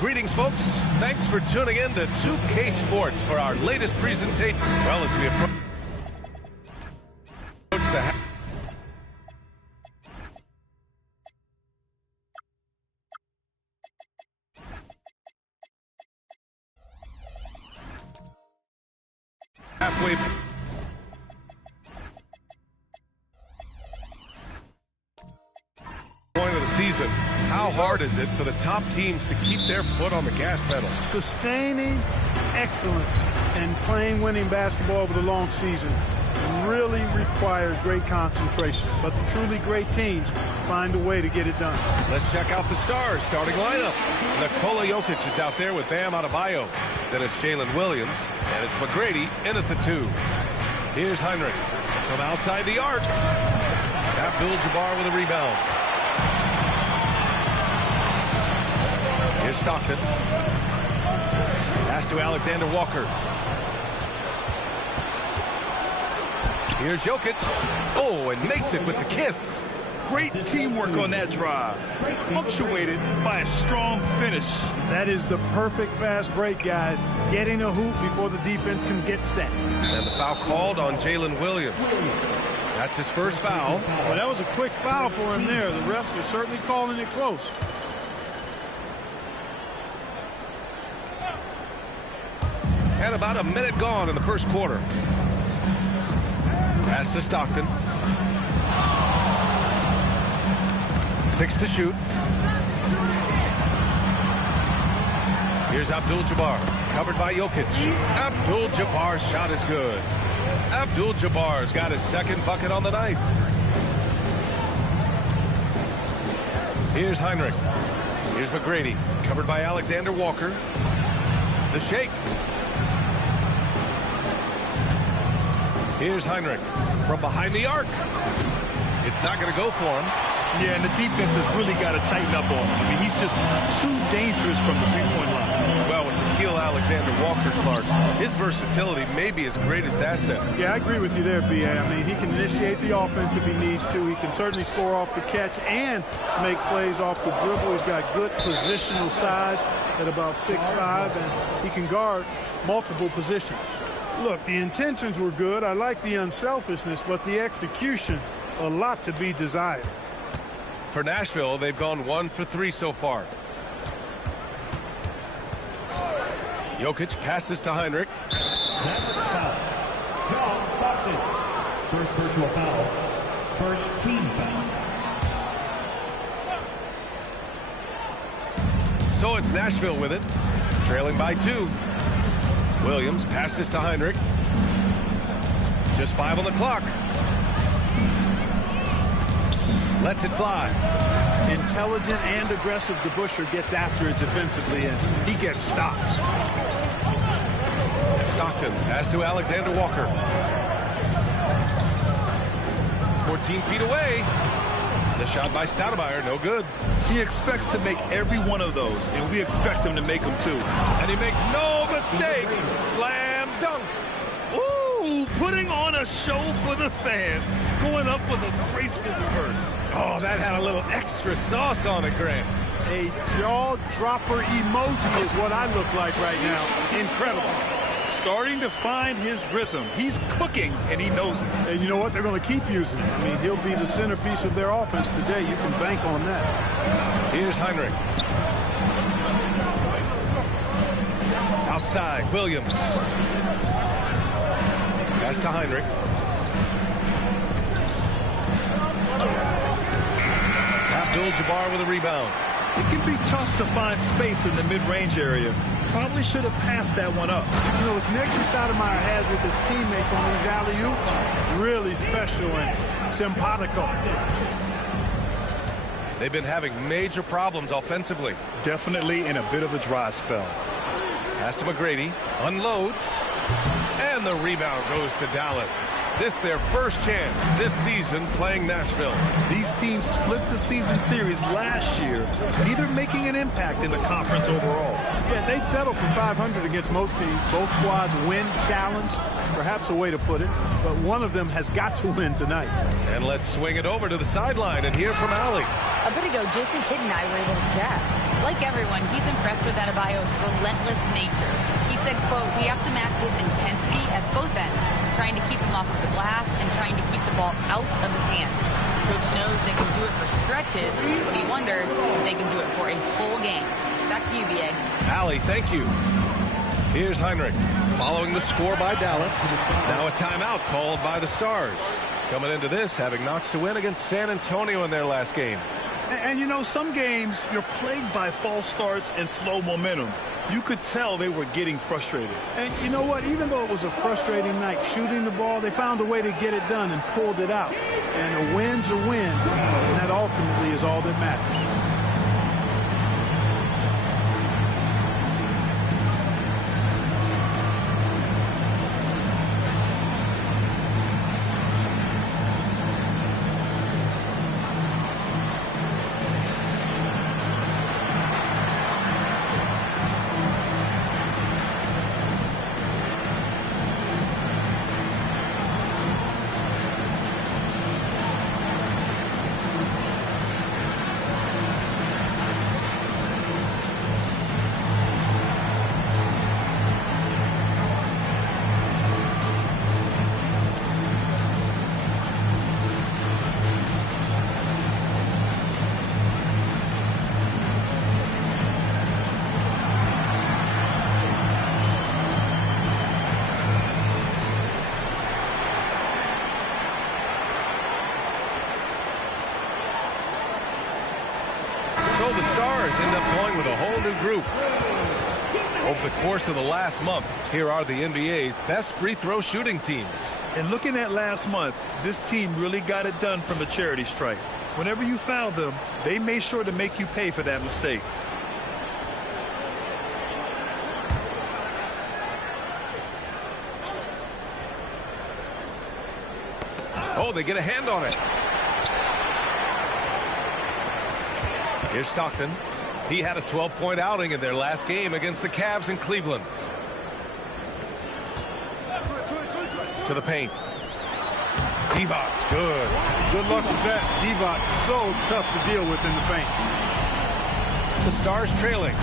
Greetings, folks. Thanks for tuning in to 2K Sports for our latest presentation. Well, as we approach the halfway point of the season, how hard is it for the top teams to keep their foot on the gas pedal? Sustaining excellence and playing winning basketball over the long season really requires great concentration. But the truly great teams find a way to get it done. Let's check out the Stars starting lineup. Nikola Jokic is out there with Bam Adebayo. Then it's Jalen Williams, and it's McGrady in at the 2. Here's Heinrich from outside the arc. Abdul-Jabbar with a rebound. Here's Stockton. Pass to Alexander Walker. Here's Jokic. Oh, and makes it with the kiss. Great teamwork on that drive, punctuated by a strong finish. That is the perfect fast break, guys. Getting a hoop before the defense can get set. And the foul called on Jalen Williams. That's his first foul. Well, that was a quick foul for him there. The refs are certainly calling it close. And about a minute gone in the first quarter. Pass to Stockton. 6 to shoot. Here's Abdul-Jabbar, covered by Jokic. Abdul-Jabbar's shot is good. Abdul-Jabbar's got his second bucket on the night. Here's Heinrich. Here's McGrady, covered by Alexander Walker. The shake. Here's Heinrich from behind the arc. It's not going to go for him. Yeah, and the defense has really got to tighten up on him. I mean, he's just too dangerous from the three-point line. Well, with Nikhil Alexander-Walker, Clark, his versatility may be his greatest asset. Yeah, I agree with you there, B.A. I mean, he can initiate the offense if he needs to. He can certainly score off the catch and make plays off the dribble. He's got good positional size at about 6'5", and he can guard multiple positions. Look, the intentions were good. I like the unselfishness, but the execution, a lot to be desired. For Nashville, they've gone 1 for 3 so far. Jokic passes to Heinrich. John Stockton. First personal foul. First team foul. So it's Nashville with it, trailing by 2. Williams passes to Heinrich. Just 5 on the clock. Lets it fly. Intelligent and aggressive. DeBusschere gets after it defensively, and he gets stops. Stockton pass to Alexander Walker. 14 feet away. The shot by Stoudemire, no good. He expects to make every one of those, and we expect him to make them too. And he makes no mistake. Slam dunk. Ooh, putting on a show for the fans, going up for the graceful reverse. Oh, that had a little extra sauce on it, Grant. A jaw-dropper emoji is what I look like right now. Incredible. Starting to find his rhythm. He's cooking, and he knows it. And you know what? They're going to keep using him. I mean, he'll be the centerpiece of their offense today. You can bank on that. Here's Heinrich. Outside, Williams. Pass to Heinrich. Abdul-Jabbar with a rebound. It can be tough to find space in the mid-range area. Probably should have passed that one up. You know, the connection Stoudemire has with his teammates on these alley-oops, really special and simpatico. They've been having major problems offensively. Definitely in a bit of a dry spell. Pass to McGrady. Unloads. And the rebound goes to Dallas. This their first chance this season playing Nashville. These teams split the season series last year, neither making an impact in the conference overall. Yeah, they'd settle for 500 against most teams. Both squads win challenge, perhaps a way to put it, but one of them has got to win tonight. And let's swing it over to the sideline and hear from Allie. A bit ago, Jason Kidd and I were able to chat. Like everyone, he's impressed with Adebayo's relentless nature. He said, quote, "We have to match his intensity at both ends, trying to keep him off of the glass and trying to keep the ball out of his hands. Coach knows they can do it for stretches, but he wonders if they can do it for a full game." Back to you, B.A. Allie, thank you. Here's Heinrich following the score by Dallas. Now a timeout called by the Stars. Coming into this, having notched to win against San Antonio in their last game. And you know, some games you're plagued by false starts and slow momentum. You could tell they were getting frustrated. And you know what? Even though it was a frustrating night shooting the ball, they found a way to get it done and pulled it out. And a win's a win, and that ultimately is all that matters. so the Stars end up going with a whole new group. Over the course of the last month, here are the NBA's best free throw shooting teams. And looking at last month, this team really got it done from the charity stripe. Whenever you fouled them, they made sure to make you pay for that mistake. Oh, they get a hand on it. Here's Stockton. He had a 12-point outing in their last game against the Cavs in Cleveland. To the paint. Divac, good. Good luck with that. Divac, so tough to deal with in the paint. The Stars trailing.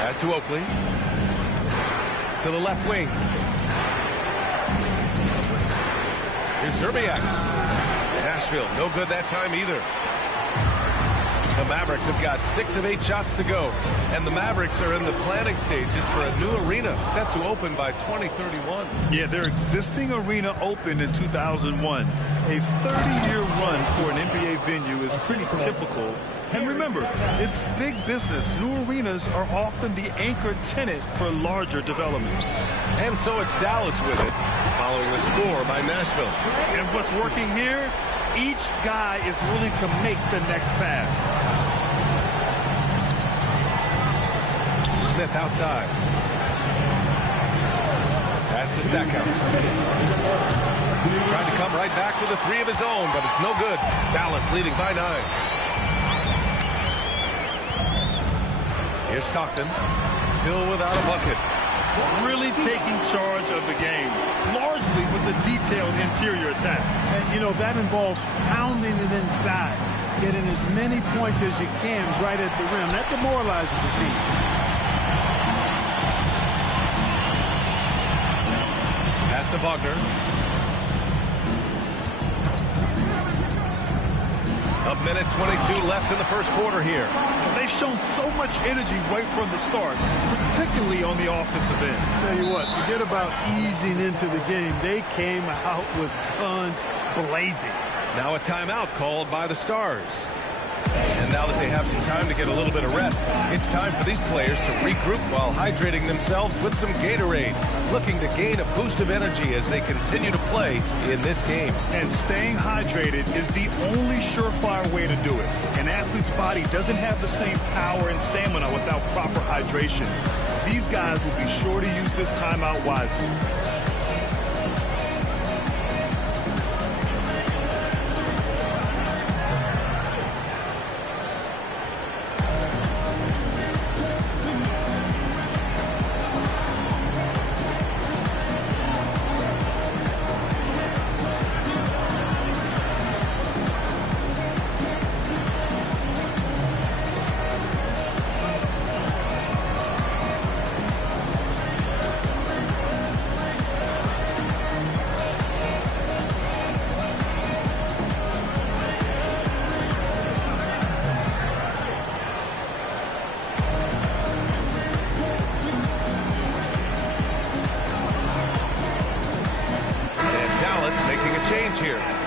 Pass to Oakley. To the left wing. Here's Zerbiak. Nashville, no good that time either. The Mavericks have got 6 of 8 shots to go, and the Mavericks are in the planning stages for a new arena set to open by 2031. Yeah, their existing arena opened in 2001. A 30-year run for an NBA venue is pretty typical. And remember, it's big business. New arenas are often the anchor tenant for larger developments. And so it's Dallas with it, following the score by Nashville. And what's working here? Each guy is willing to make the next pass. Smith outside. Pass to Stackhouse. Trying to come right back with a 3 of his own, but it's no good. Dallas leading by 9. Here's Stockton. Still without a bucket. Really taking charge of the game, largely with the detailed interior attack. And, you know, that involves pounding it inside, getting as many points as you can right at the rim. That demoralizes the team. Pass to Wagner. A minute 22 left in the first quarter here. They've shown so much energy right from the start, particularly on the offensive end. Tell you what, forget about easing into the game. They came out with guns blazing. Now a timeout called by the Stars. And now that they have some time to get a little bit of rest, it's time for these players to regroup while hydrating themselves with some Gatorade, looking to gain a boost of energy as they continue to play in this game. And staying hydrated is the only surefire way to do it. An athlete's body doesn't have the same power and stamina without proper hydration. These guys will be sure to use this timeout wisely.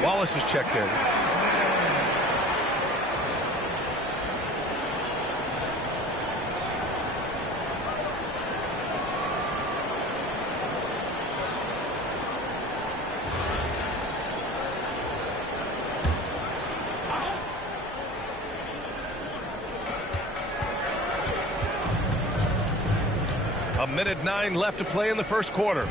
Wallace is checked in. A minute 9 left to play in the first quarter.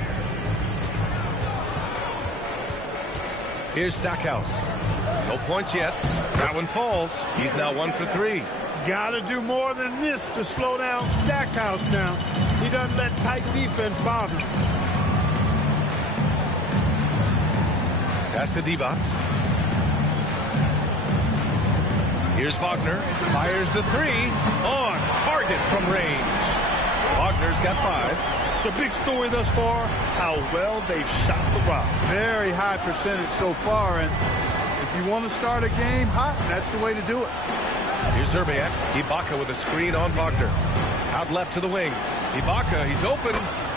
Here's Stackhouse. No points yet. That one falls. He's now 1 for 3. Got to do more than this to slow down Stackhouse now. He doesn't let tight defense bother him. Pass to Divac. Here's Wagner. Fires the 3. On target from range. Wagner's got 5. The big story thus far, how well they've shot the rock. Very high percentage so far, and if you want to start a game hot, that's the way to do it. Here's Zerbiak. Ibaka with a screen on Wagner. Out left to the wing. Ibaka, he's open,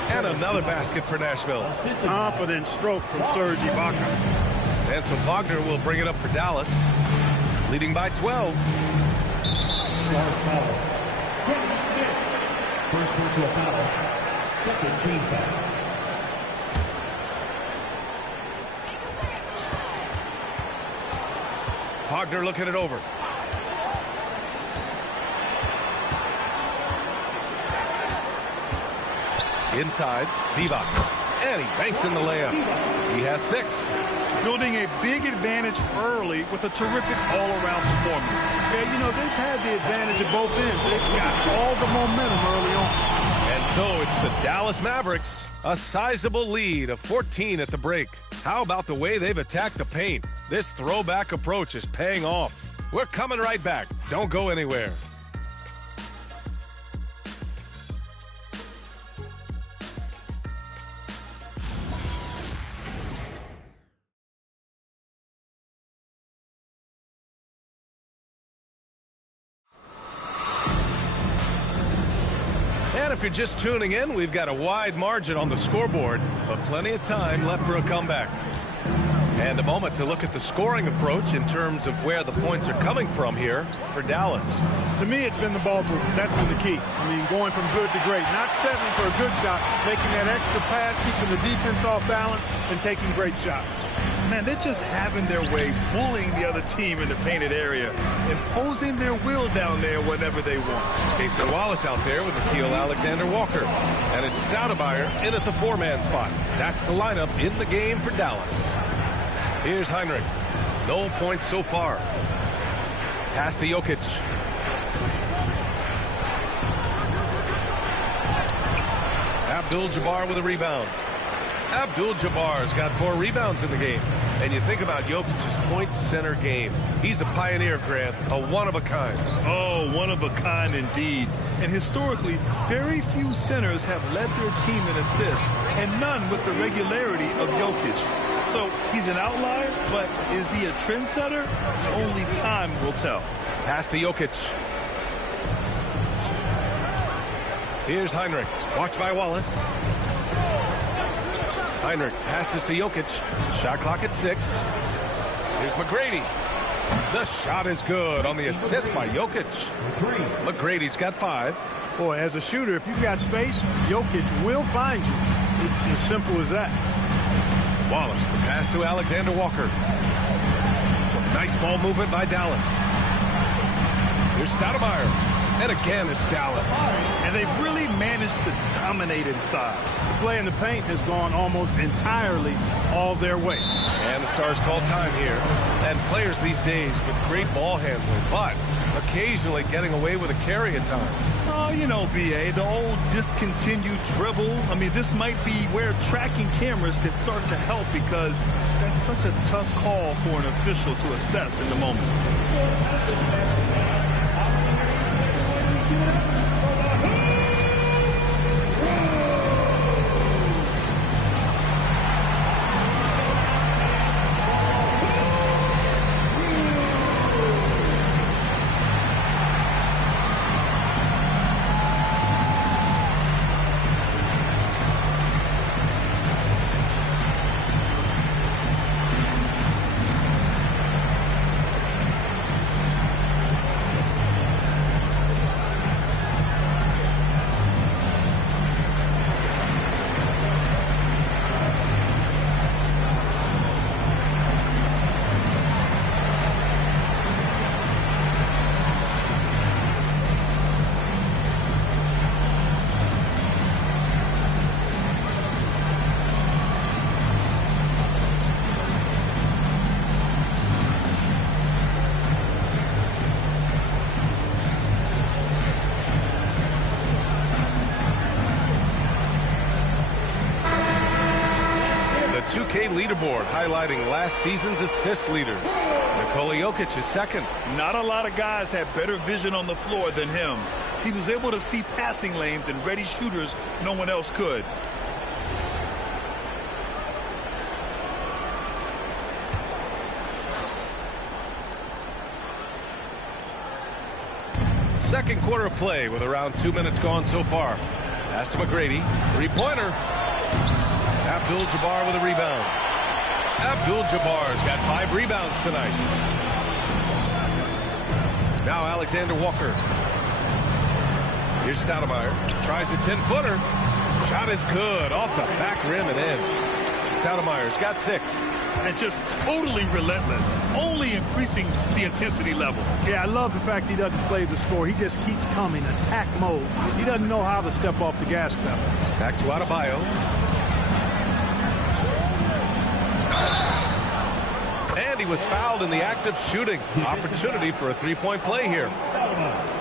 and another basket for Nashville. Confident stroke from Serge Ibaka. And so Wagner will bring it up for Dallas, leading by 12. First personal foul. Second team foul. Wagner looking it over. Inside, Divac. And he banks in the layup. He has 6. Building a big advantage early with a terrific all-around performance. Yeah, you know, they've had the advantage at both ends. They've got all the momentum early on. And so it's the Dallas Mavericks, a sizable lead of 14 at the break. How about the way they've attacked the paint? This throwback approach is paying off. We're coming right back. Don't go anywhere. And if you're just tuning in, we've got a wide margin on the scoreboard, but plenty of time left for a comeback. And a moment to look at the scoring approach in terms of where the points are coming from here for Dallas. To me, it's been the ball movement. That's been the key. I mean, going from good to great. Not settling for a good shot, making that extra pass, keeping the defense off balance, and taking great shots. Man, they're just having their way, bullying the other team in the painted area, imposing their will down there whenever they want. Jason Wallace out there with Nickeil Alexander-Walker. And it's Stoudemire in at the 4-man spot. That's the lineup in the game for Dallas. Here's Heinrich. No points so far. Pass to Jokic. Abdul-Jabbar with a rebound. Abdul-Jabbar's got 4 rebounds in the game. And you think about Jokic's point center game. He's a pioneer, Grant, a one-of-a-kind. Oh, one of a kind indeed. And historically, very few centers have led their team in assists, and none with the regularity of Jokic. So he's an outlier, but is he a trendsetter? Only time will tell. Pass to Jokic. Here's Heinrich. Watched by Wallace. Heinrich passes to Jokic. Shot clock at 6. Here's McGrady. The shot is good on the assist by Jokic. McGrady's got 5. Boy, as a shooter, if you've got space, Jokic will find you. It's as simple as that. Wallace, the pass to Alexander Walker. Some nice ball movement by Dallas. Here's Stoudemire. And again, it's Dallas. And they've really managed to dominate inside. The play in the paint has gone almost entirely all their way. And the Stars call time here. And players these days with great ball handling, but occasionally getting away with a carry at times. Oh, you know, B.A., the old discontinued dribble. I mean, this might be where tracking cameras can start to help because that's such a tough call for an official to assess in the moment. Leaderboard highlighting last season's assist leaders. Nikola Jokic is second. Not a lot of guys had better vision on the floor than him. He was able to see passing lanes and ready shooters no one else could. Second quarter of play with around 2 minutes gone so far. Pass to McGrady. 3-pointer. Abdul-Jabbar with a rebound. Abdul-Jabbar's got 5 rebounds tonight. Now Alexander Walker. Here's Stoudemire. Tries a 10-footer. Shot is good. Off the back rim and in. Stoudemire's got 6. And just totally relentless, only increasing the intensity level. Yeah, I love the fact he doesn't play the score. He just keeps coming, attack mode. He doesn't know how to step off the gas pedal. Back to Adebayo. And he was fouled in the act of shooting. Opportunity for a three-point play here.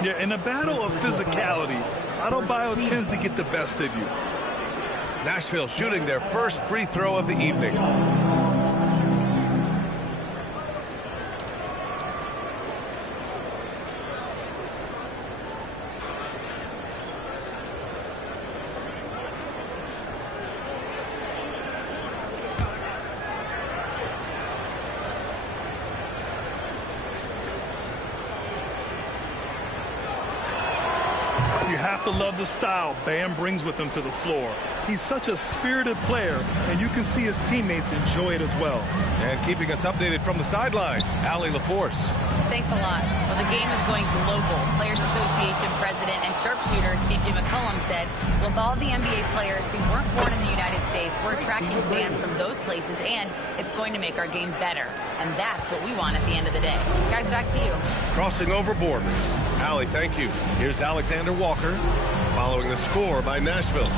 Yeah, in a battle of physicality, Adebayo tends to get the best of you. Nashville shooting their first free throw of the evening. You have to love the style Bam brings with him to the floor. He's such a spirited player, and you can see his teammates enjoy it as well. And keeping us updated from the sideline, Allie LaForce. Thanks a lot. Well, the game is going global. Players Association President and sharpshooter C.J. McCollum said, with all the NBA players who weren't born in the United States, we're attracting fans from those places, and it's going to make our game better. And that's what we want at the end of the day. Guys, back to you. Crossing over borders. Allie, thank you. Here's Alexander Walker, following the score by Nashville.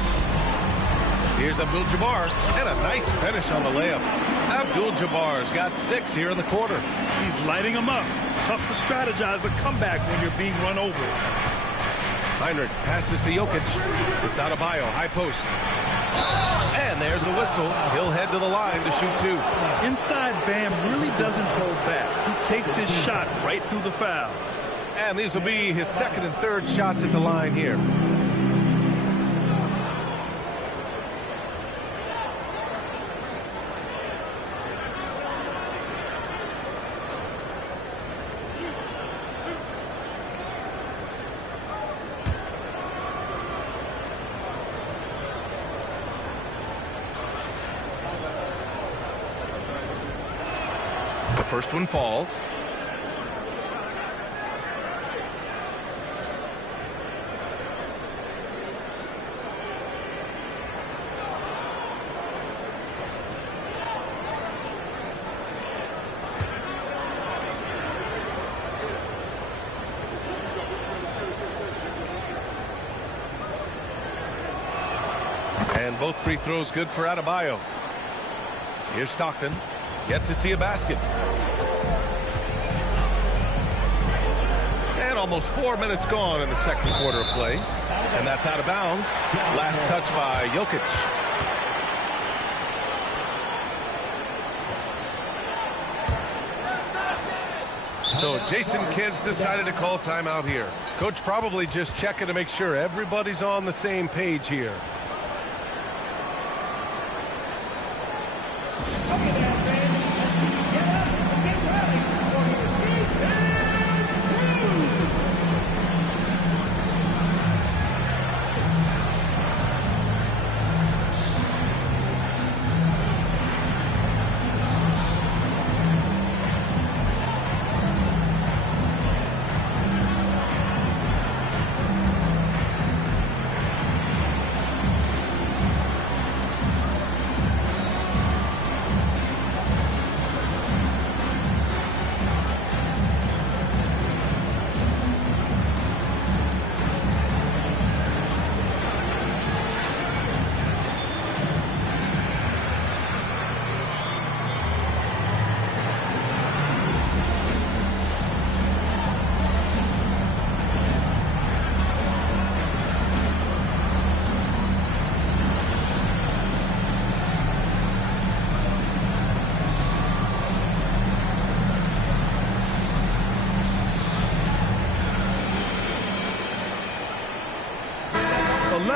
Here's Abdul-Jabbar, and a nice finish on the layup. Abdul-Jabbar's got 6 here in the quarter. He's lighting them up. Tough to strategize a comeback when you're being run over. Heinrich passes to Jokic. It's Adebayo, high post. And there's a whistle. He'll head to the line to shoot 2. Inside, Bam really doesn't hold back. He takes his shot right through the foul. And these will be his second and third shots at the line here. The first one falls. And both free throws good for Adebayo. Here's Stockton. Yet to see a basket. And almost 4 minutes gone in the second quarter of play. And that's out of bounds. Last touch by Jokic. So Jason Kidd's decided to call timeout here. Coach probably just checking to make sure everybody's on the same page here.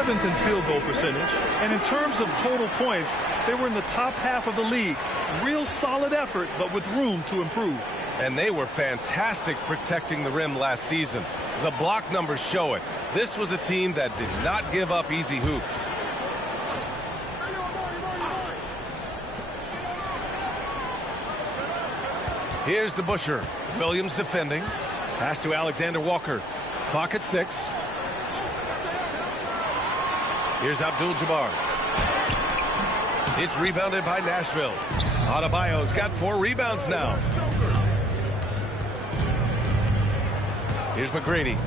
In field goal percentage, and in terms of total points, they were in the top half of the league. Real solid effort, but with room to improve. And they were fantastic protecting the rim last season. The block numbers show it. This was a team that did not give up easy hoops. Here's DeBusschere. Williams defending. Pass to Alexander Walker. Clock at 6. Here's Abdul-Jabbar. It's rebounded by Nashville. Adebayo's got 4 rebounds now. Here's McGrady.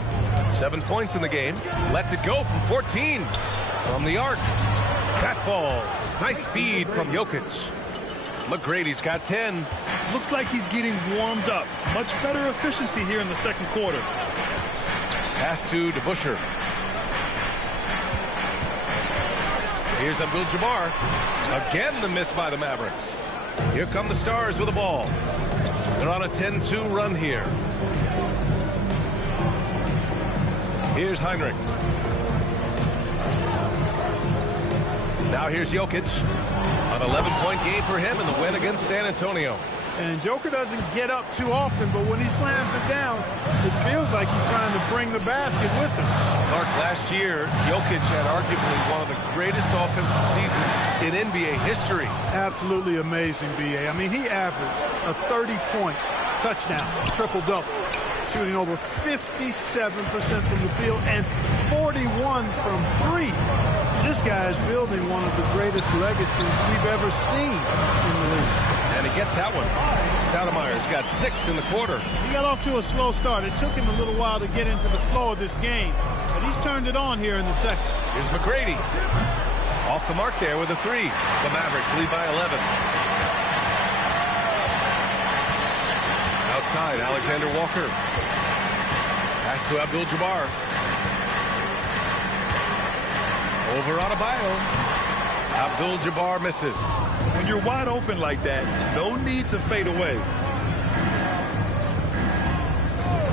7 points in the game. Lets it go from 14. From the arc. That falls. Nice feed from Jokic. McGrady's got 10. Looks like he's getting warmed up. Much better efficiency here in the second quarter. Pass to DeBusschere. Here's Abdul-Jabbar. Again the miss by the Mavericks. Here come the Stars with the ball. They're on a 10-2 run here. Here's Heinrich. Now here's Jokic. An 11-point game for him in the win against San Antonio. And Joker doesn't get up too often, but when he slams it down, it feels like he's trying to bring the basket with him. Clark, last year, Jokic had arguably one of the greatest offensive seasons in NBA history. Absolutely amazing, B.A. I mean, he averaged a 30-point touchdown, triple-double, shooting over 57% from the field and 41 from 3. This guy is building one of the greatest legacies we've ever seen in the league. And he gets that one. Stoudemire's got 6 in the quarter. He got off to a slow start. It took him a little while to get into the flow of this game, but he's turned it on here in the second. Here's McGrady. Off the mark there with a 3. The Mavericks lead by 11. Outside, Alexander Walker. Pass to Abdul-Jabbar. Over Adebayo. Abdul-Jabbar misses. When you're wide open like that, no need to fade away.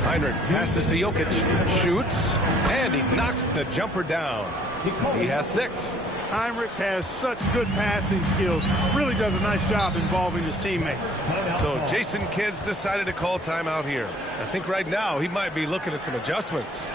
Heinrich passes to Jokic, shoots, and he knocks the jumper down. He has 6. Heinrich has such good passing skills. Really does a nice job involving his teammates. So Jason Kidd's decided to call timeout here. I think right now he might be looking at some adjustments.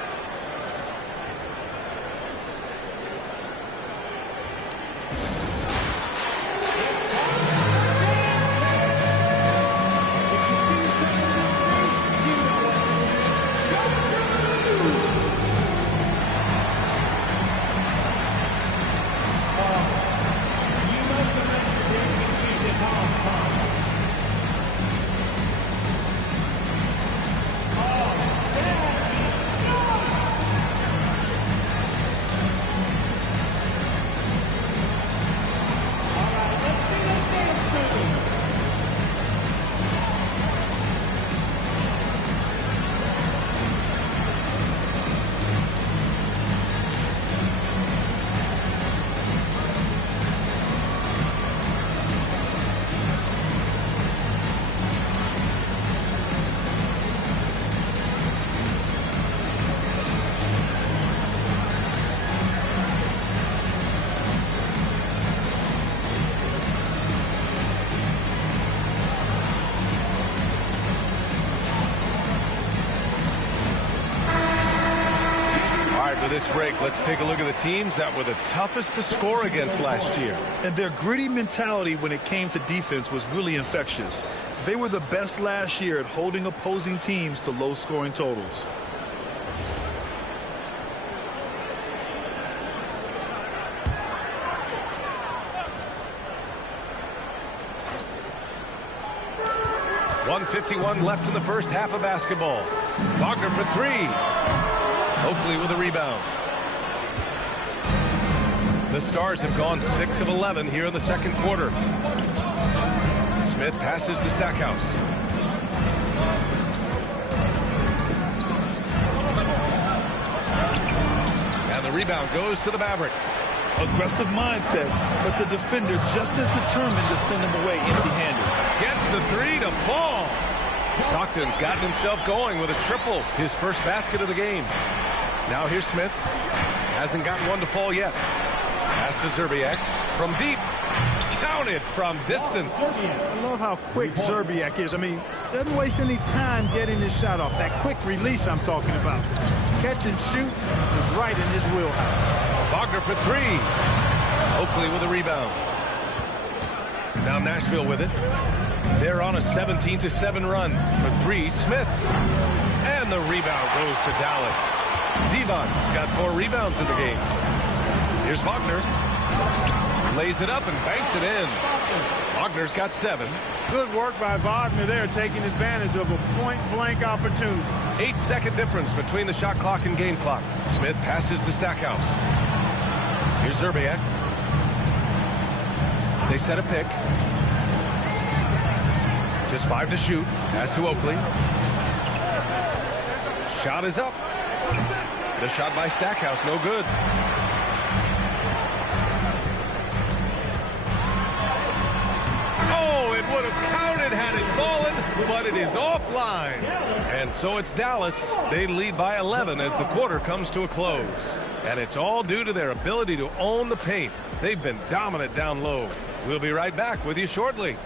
This break, let's take a look at the teams that were the toughest to score against last year. And their gritty mentality when it came to defense was really infectious. They were the best last year at holding opposing teams to low-scoring totals. .151 left in the first half of basketball. Wagner for 3. Oakley with a rebound. The Stars have gone 6 of 11 here in the second quarter. Smith passes to Stackhouse. And the rebound goes to the Mavericks. Aggressive mindset, but the defender just as determined to send him away empty-handed. Gets the 3 to fall. Stockton's gotten himself going with a triple, his first basket of the game. Now here's Smith. Hasn't gotten one to fall yet. Pass to Zerbiak from deep. Counted from distance. I love how quick Zerbiak is. I mean, doesn't waste any time getting his shot off. That quick release I'm talking about. Catch and shoot is right in his wheelhouse. Wagner for 3. Oakley with a rebound. Now Nashville with it. They're on a 17-7 run. For 3, Smith. And the rebound goes to Dallas. Devon's got 4 rebounds in the game. Here's Wagner. Lays it up and banks it in. Wagner's got 7. Good work by Wagner there, taking advantage of a point-blank opportunity. 8-second difference between the shot clock and game clock. Smith passes to Stackhouse. Here's Zerbiak. They set a pick. Just 5 to shoot. Pass to Oakley. Shot is up. The shot by Stackhouse, no good. Oh, it would have counted had it fallen, but it is offline. And so it's Dallas. They lead by 11 as the quarter comes to a close. And it's all due to their ability to own the paint. They've been dominant down low. We'll be right back with you shortly.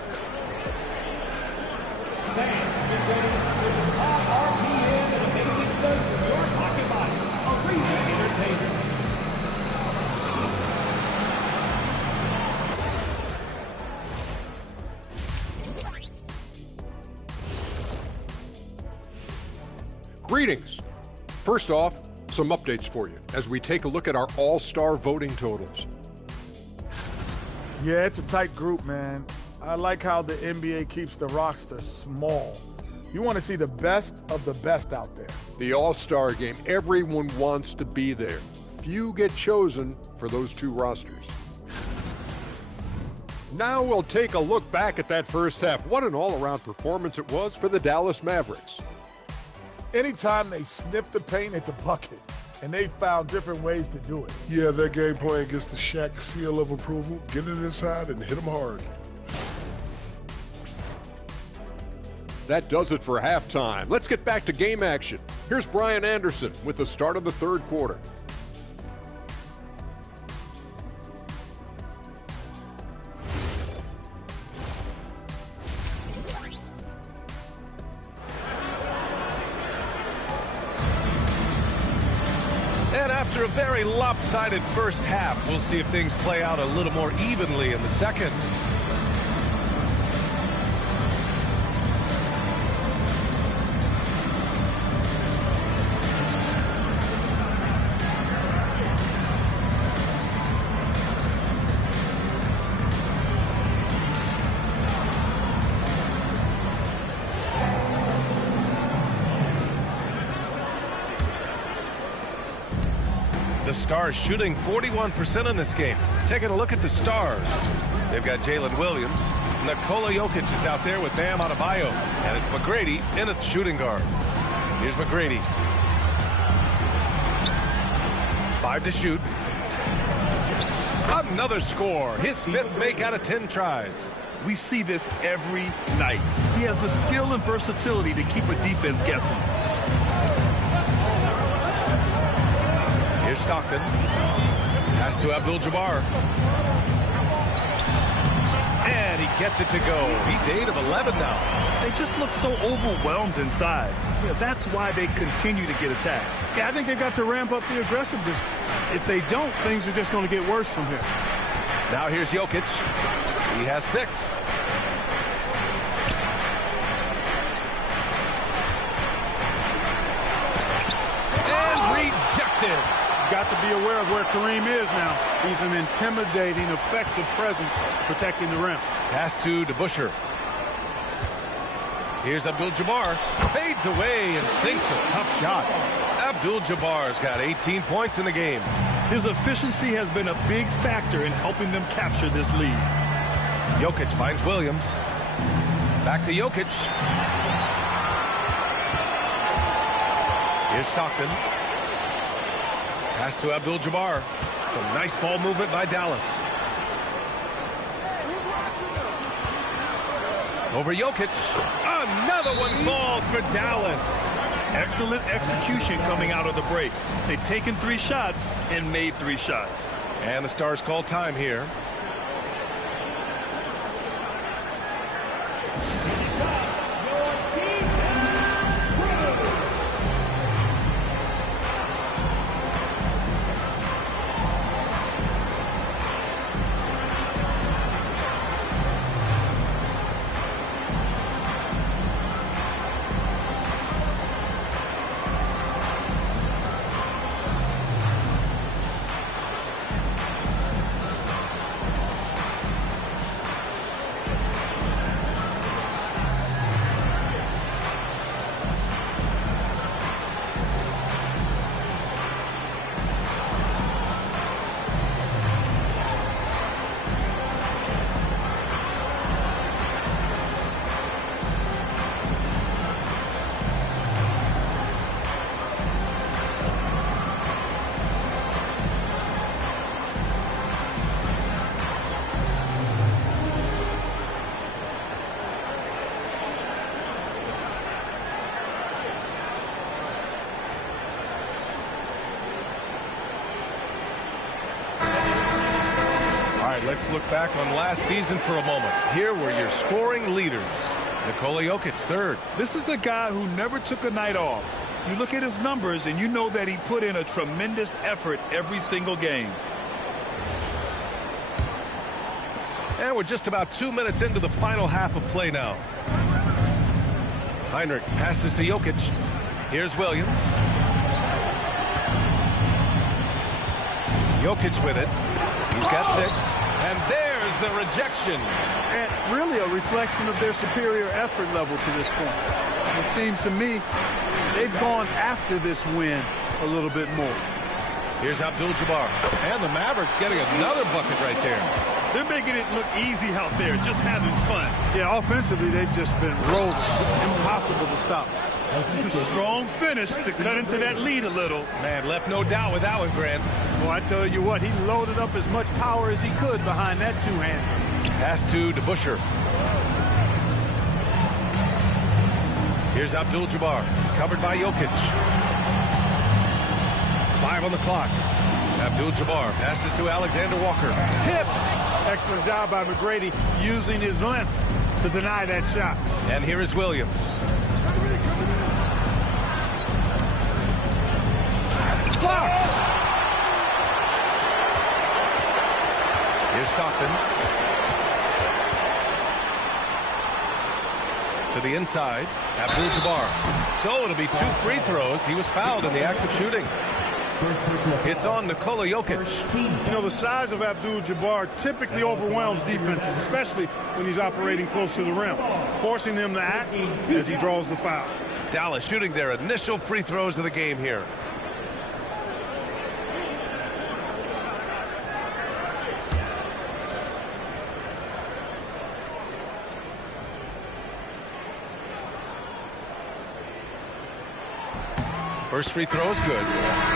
Greetings. First off, some updates for you as we take a look at our all-star voting totals. Yeah, it's a tight group, man. I like how the NBA keeps the roster small. You want to see the best of the best out there. The all-star game, everyone wants to be there. Few get chosen for those 2 rosters. Now we'll take a look back at that first half. What an all-around performance it was for the Dallas Mavericks. Anytime they snip the paint, it's a bucket. And they found different ways to do it. Yeah, their game plan gets the Shaq seal of approval. Get it inside and hit them hard. That does it for halftime. Let's get back to game action. Here's Brian Anderson with the start of the third quarter. And after a very lopsided first half, we'll see if things play out a little more evenly in the second. The Stars shooting 41% in this game. Taking a look at the Stars. They've got Jalen Williams. Nikola Jokic is out there with Bam Adebayo. And it's McGrady in at shooting guard. Here's McGrady. 5 to shoot. Another score. His 5th make out of 10 tries. We see this every night. He has the skill and versatility to keep a defense guessing. Here's Stockton. Pass to Abdul-Jabbar. And he gets it to go. He's 8 of 11 now. They just look so overwhelmed inside. Yeah, that's why they continue to get attacked. Yeah, I think they've got to ramp up the aggressiveness. If they don't, things are just going to get worse from here. Now here's Jokic. He has 6. And rejected. Got to be aware of where Kareem is now. He's an intimidating, effective presence protecting the rim. Pass to DeBusschere. Here's Abdul-Jabbar. Fades away and sinks a tough shot. Abdul-Jabbar's got 18 points in the game. His efficiency has been a big factor in helping them capture this lead. Jokic finds Williams. Back to Jokic. Here's Stockton. Pass to Abdul-Jabbar. Some nice ball movement by Dallas. Over Jokic. Another one falls for Dallas. Excellent execution coming out of the break. They've taken 3 shots and made 3 shots. And the Stars call time here. Let's look back on last season for a moment. Here were your scoring leaders. Nikola Jokic, third. This is a guy who never took a night off. You look at his numbers and you know that he put in a tremendous effort every single game. And we're just about 2 minutes into the final half of play now. Heinrich passes to Jokic. Here's Williams. Jokic with it. He's got 6. And there's the rejection. And really a reflection of their superior effort level to this point. It seems to me they've gone after this win a little bit more. Here's Abdul-Jabbar. And the Mavericks getting another bucket right there. They're making it look easy out there, just having fun. Yeah, offensively, they've just been rolling. Impossible to stop. Strong finish to cut into that lead a little. Man, left no doubt with that one, Grant. Well, I tell you what, he loaded up as much power as he could behind that two-hand. Pass to DeBusschere. Here's Abdul-Jabbar, covered by Jokic. 5 on the clock. Abdul-Jabbar passes to Alexander Walker. Tips. Excellent job by McGrady using his length to deny that shot. And here is Williams. Blocked. Here's Stockton. To the inside. Abdul-Jabbar. So it'll be 2 free throws. He was fouled in the act of shooting. It's on Nikola Jokic. You know, the size of Abdul-Jabbar typically overwhelms defenses, especially when he's operating close to the rim, forcing them to act as he draws the foul. Dallas shooting their initial free throws of the game here. First free throw is good.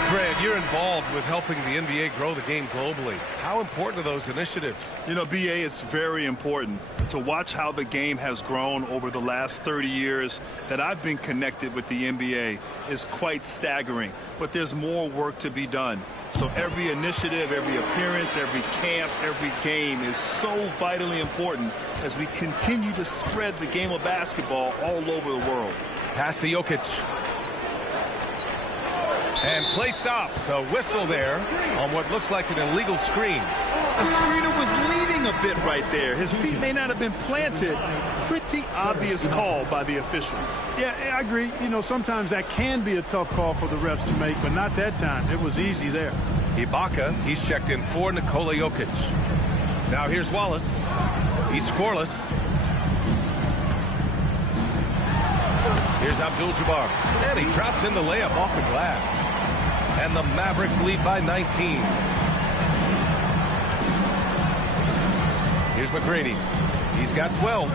Grant, you're involved with helping the NBA grow the game globally. How important are those initiatives? You know, BA, it's very important to watch how the game has grown over the last 30 years that I've been connected with the NBA is quite staggering. But there's more work to be done. So every initiative, every appearance, every camp, every game is so vitally important as we continue to spread the game of basketball all over the world. Pass to Jokic. And play stops. A whistle there on what looks like an illegal screen. The screener was leaning a bit right there. His feet may not have been planted. Pretty obvious call by the officials. Yeah, I agree. You know, sometimes that can be a tough call for the refs to make, but not that time. It was easy there. Ibaka, he's checked in for Nikola Jokic. Now here's Wallace. He's scoreless. Here's Abdul-Jabbar. And he drops in the layup off the glass. And the Mavericks lead by 19. Here's McGrady. He's got 12.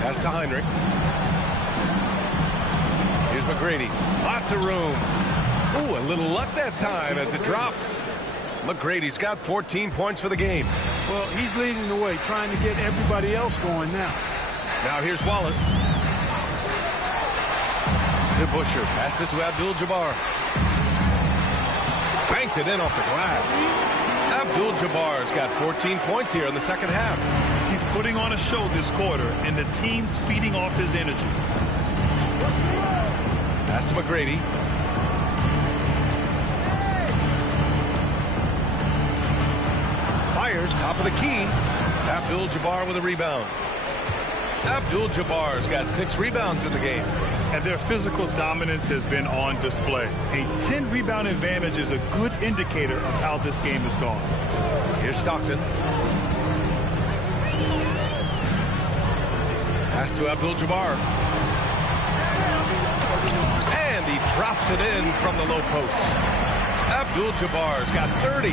Pass to Heinrich. Here's McGrady. Lots of room. Ooh, a little luck that time as it drops. McGrady's got 14 points for the game. Well, he's leading the way, trying to get everybody else going now. Now here's Wallace. DeBusschere passes to Abdul-Jabbar. Banked it in off the glass. Abdul-Jabbar's got 14 points here in the second half. He's putting on a show this quarter, and the team's feeding off his energy. Pass to McGrady. Fires, top of the key. Abdul-Jabbar with a rebound. Abdul-Jabbar's got 6 rebounds in the game. And their physical dominance has been on display. A 10-rebound advantage is a good indicator of how this game has gone. Here's Stockton. Pass to Abdul-Jabbar. And he drops it in from the low post. Abdul-Jabbar's got 30.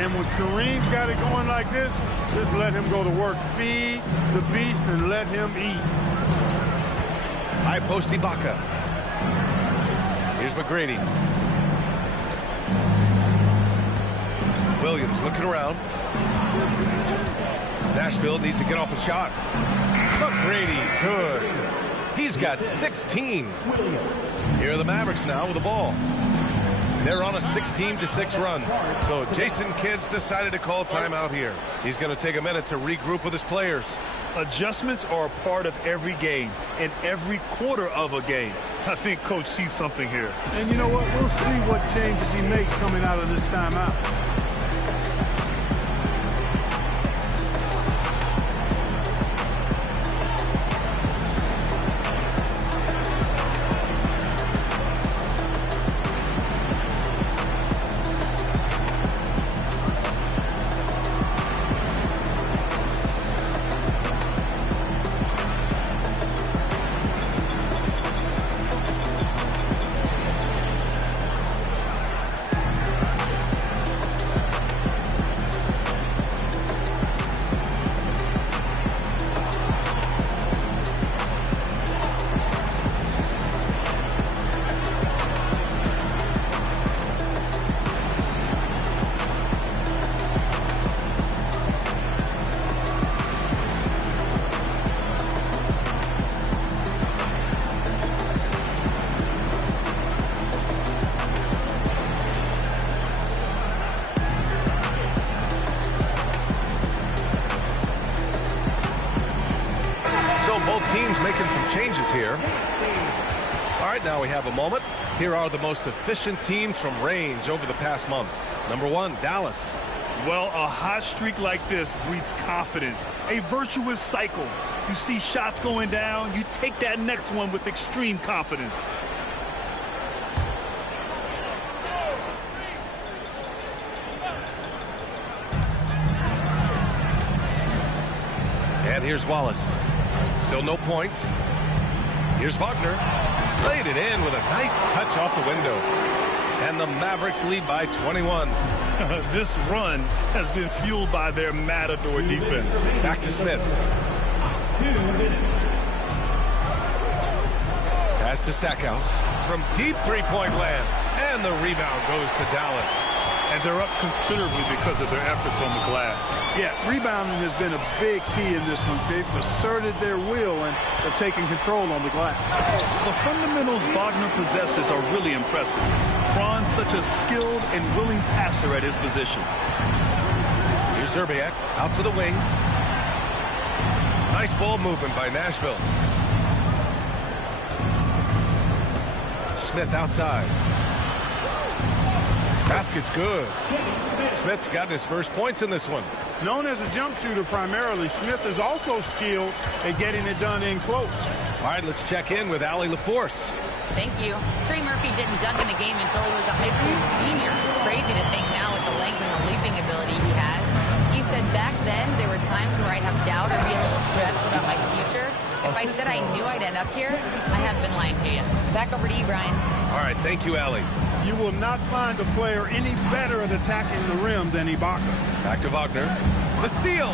And when Kareem's got it going like this, just let him go to work. Feed the beast and let him eat. High post Ibaka. Here's McGrady. Williams looking around. Nashville needs to get off a shot. McGrady, good. He's got 16. Here are the Mavericks now with the ball. They're on a 16-6 run. So Jason Kidd's decided to call timeout here. He's going to take a minute to regroup with his players. Adjustments are a part of every game and every quarter of a game. I think Coach sees something here. And you know what? We'll see what changes he makes coming out of this timeout. Here. All right, now we have a moment. Here are the most efficient teams from range over the past month. Number 1, Dallas. Well, a hot streak like this breeds confidence, a virtuous cycle. You see shots going down, you take that next one with extreme confidence. And here's Wallace. Still no points. Here's Wagner. Laid it in with a nice touch off the window. And the Mavericks lead by 21. This run has been fueled by their matador defense. Back to Smith. Pass to Stackhouse. From deep three-point land. And the rebound goes to Dallas. And they're up considerably because of their efforts on the glass. Yeah, rebounding has been a big key in this one. They've asserted their will and have taken control on the glass. The fundamentals Wagner possesses are really impressive. Franz such a skilled and willing passer at his position. Here's Zerbiak out to the wing. Nice ball movement by Nashville. Smith outside. Basket's good. Smith's gotten his first points in this one. Known as a jump shooter primarily, Smith is also skilled at getting it done in close. All right, let's check in with Allie LaForce. Thank you. Trey Murphy didn't dunk in the game until he was a high school senior. Crazy to think now with the length and the leaping ability he has. He said back then there were times where I'd have doubt or be a little stressed about my future. If I said I knew I'd end up here, I have been lying to you. Back over to you, Brian. All right, thank you, Allie. You will not find a player any better at attacking the rim than Ibaka. Back to Wagner. The steal.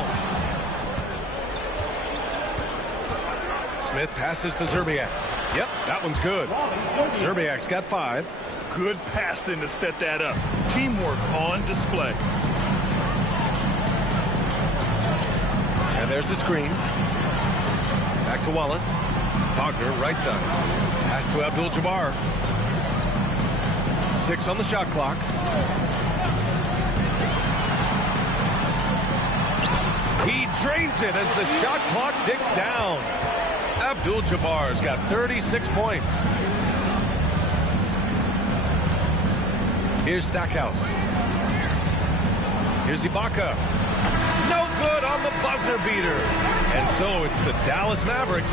Smith passes to Zerbiak. Yep, that one's good. Zerbiak's got 5. Good passing to set that up. Teamwork on display. And there's the screen. Back to Wallace. Wagner, right side. Pass to Abdul-Jabbar. 6 on the shot clock. He drains it as the shot clock ticks down. Abdul-Jabbar's got 36 points. Here's Stackhouse. Here's Ibaka. No good on the buzzer beater. And so it's the Dallas Mavericks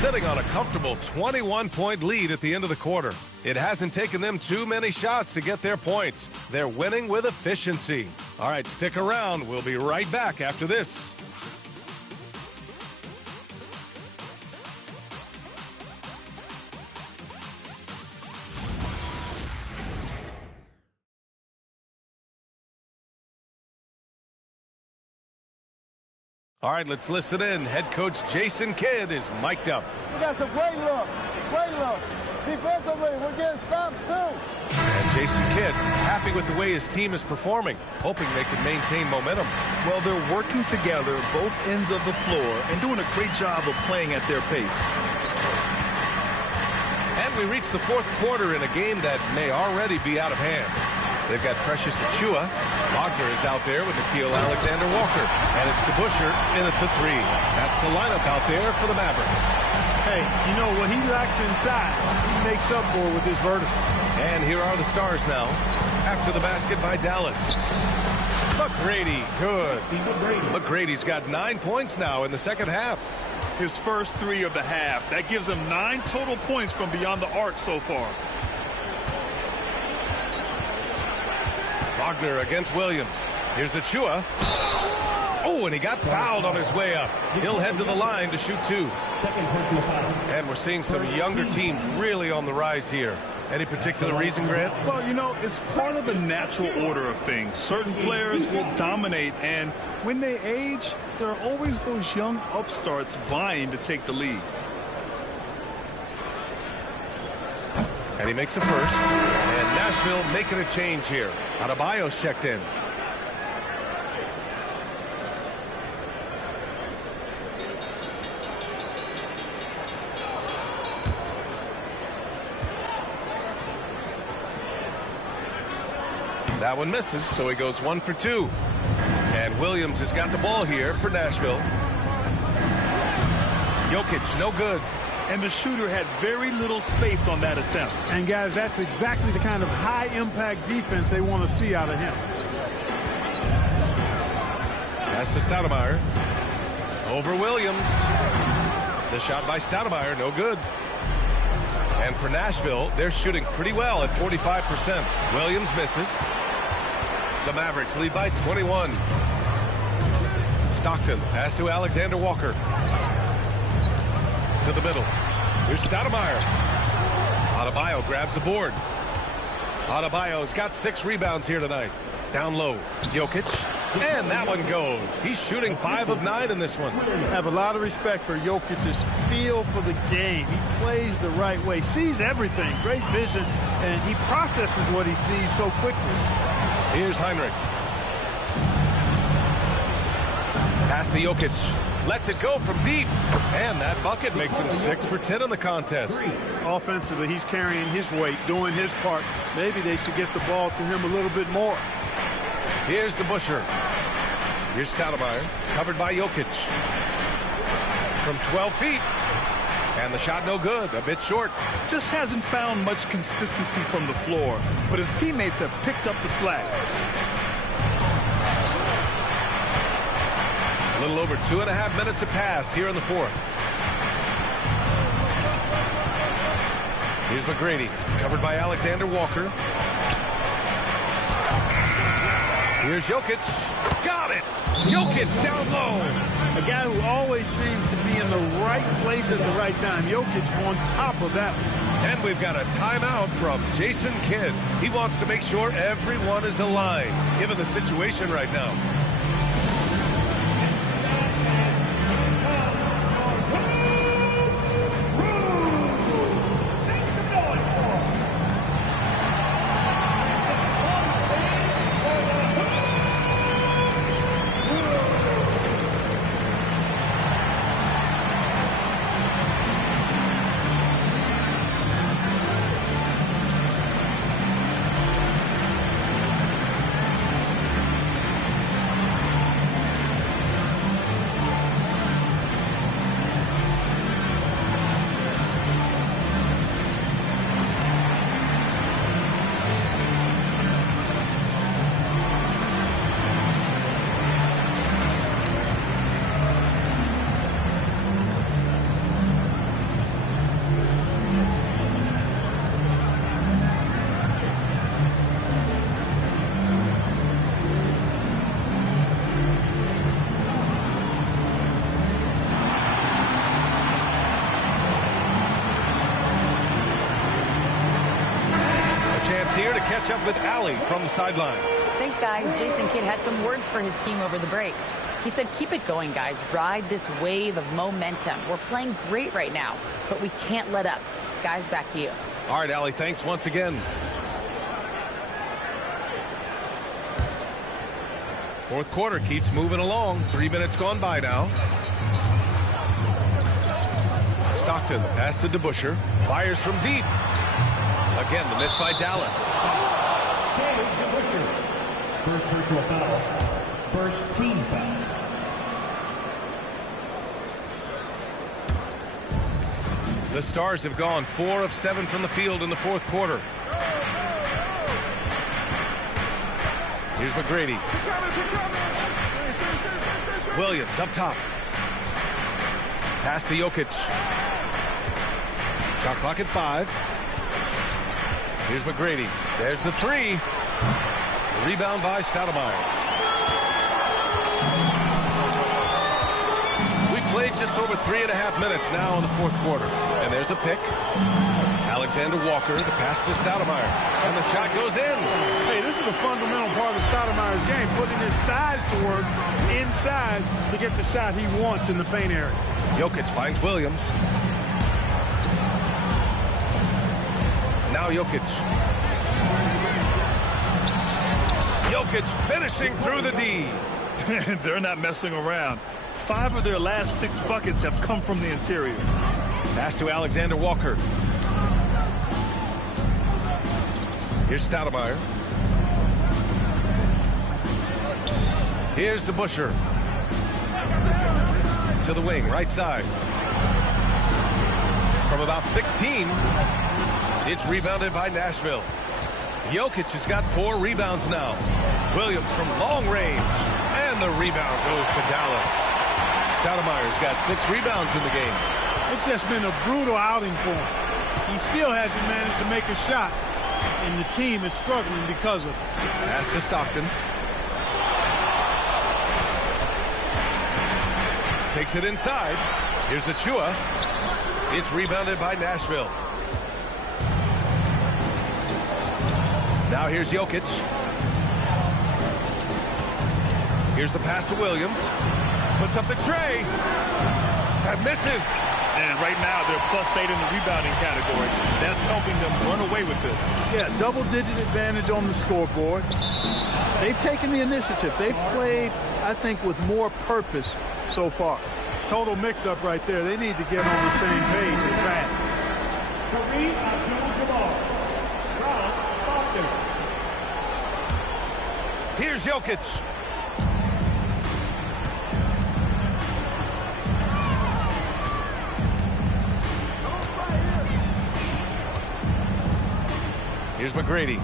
sitting on a comfortable 21-point lead at the end of the quarter. It hasn't taken them too many shots to get their points. They're winning with efficiency. All right, stick around. We'll be right back after this. All right, let's listen in. Head coach Jason Kidd is mic'd up. We got some great looks. Great looks. Defensively, we're getting stops too. And Jason Kidd happy with the way his team is performing, hoping they can maintain momentum. Well, they're working together both ends of the floor and doing a great job of playing at their pace. And And we reach the fourth quarter in a game that may already be out of hand. They've got Precious Achua. Wagner is out there with Nikhil Alexander-Walker. And it's DeBusschere in at the 3. That's the lineup out there for the Mavericks. Hey, you know, what he lacks inside, he makes up for with his vertical. And here are the stars now. After the basket by Dallas. McGrady, good. McGrady's got 9 points now in the second half. His first 3 of the half. That gives him 9 total points from beyond the arc so far. Wagner against Williams. Here's Achua. Oh, and he got fouled on his way up. He'll head to the line to shoot 2. And we're seeing some younger teams really on the rise here. Any particular reason, Grant? Well, you know, it's part of the natural order of things. Certain players will dominate, and when they age, there are always those young upstarts vying to take the lead. And he makes a first. And Nashville making a change here. Adebayo's checked in. That one misses, so he goes 1 for 2. And Williams has got the ball here for Nashville. Jokic, no good. And the shooter had very little space on that attempt. And, guys, that's exactly the kind of high-impact defense they want to see out of him. Pass to Stoudemire. Over Williams. The shot by Stoudemire, no good. And for Nashville, they're shooting pretty well at 45%. Williams misses. The Mavericks lead by 21. Stockton, pass to Alexander Walker. To the middle. Here's Stoudemire. Adebayo grabs the board. Adebayo's got 6 rebounds here tonight. Down low, Jokic. And that one goes. He's shooting 5 of 9 in this one. I have a lot of respect for Jokic's feel for the game. He plays the right way, sees everything, great vision, and he processes what he sees so quickly. Here's Heinrich. Pass to Jokic. Lets it go from deep. And that bucket makes him 6 for 10 in the contest. Offensively, he's carrying his weight, doing his part. Maybe they should get the ball to him a little bit more. Here's DeBusschere. Here's Stoudemire, covered by Jokic. From 12 feet. And the shot no good, a bit short. Just hasn't found much consistency from the floor, but his teammates have picked up the slack. A little over 2.5 minutes have passed here in the fourth. Here's McGrady, covered by Alexander Walker. Here's Jokic. Got it! Jokic down low. A guy who always seems to be in the right place at the right time. Jokic on top of that one. And we've got a timeout from Jason Kidd. He wants to make sure everyone is aligned, given the situation right now. Here to catch up with Allie from the sideline. Thanks, guys. Jason Kidd had some words for his team over the break. He said, keep it going, guys. Ride this wave of momentum. We're playing great right now, but we can't let up. Guys, back to you. All right, Allie, thanks once again. Fourth quarter keeps moving along. 3 minutes gone by now. Stockton. Pass to DeBusschere. Fires from deep. Again, the miss by Dallas. First personal foul. First team foul. The Stars have gone 4 of 7 from the field in the fourth quarter. Here's McGrady. Williams up top. Pass to Jokic. Shot clock at 5. Here's McGrady. There's the 3. Rebound by Stoudemire. We played just over 3.5 minutes now in the fourth quarter. And there's a pick. Alexander Walker, the pass to Stoudemire. And the shot goes in. Hey, this is a fundamental part of Stoudemire's game, putting his size to work inside to get the shot he wants in the paint area. Jokic finds Williams. Now Jokic. Jokic finishing through the D. They're not messing around. 5 of their last 6 buckets have come from the interior. Pass to Alexander Walker. Here's Stoudemire. Here's DeBusschere. To the wing, right side. From about 16, it's rebounded by Nashville. Jokic has got 4 rebounds now. Williams from long range. And the rebound goes to Dallas. Stoudemire's got 6 rebounds in the game. It's just been a brutal outing for him. He still hasn't managed to make a shot, and the team is struggling because of it. Pass to Stockton. Takes it inside. Here's Achua. It's rebounded by Nashville. Now here's Jokic. Here's the pass to Williams. Puts up the tray. That misses. And right now they're +8 in the rebounding category. That's helping them run away with this. Yeah, double-digit advantage on the scoreboard. They've taken the initiative. They've played, I think, with more purpose so far. Total mix-up right there. They need to get on the same page and fast. Here's Jokic. Here's McGrady.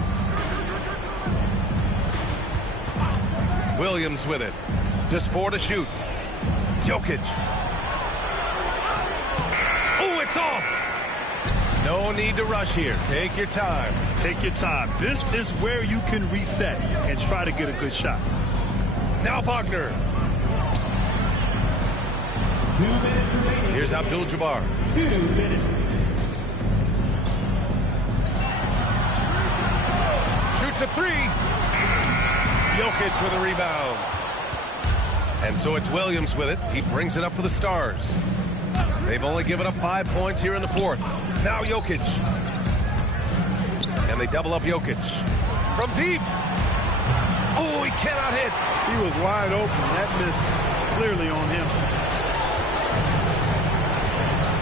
Williams with it. Just 4 to shoot. Jokic. Oh, it's off. No need to rush here. Take your time. Take your time. This is where you can reset and try to get a good shot. Now Wagner. Here's Abdul-Jabbar. 2 minutes. Shoots a 3. Jokic with a rebound. And so it's Williams with it. He brings it up for the Stars. They've only given up 5 points here in the fourth. Now Jokic. And they double up Jokic. From deep. Oh, he cannot hit. He was wide open. That missed clearly on him.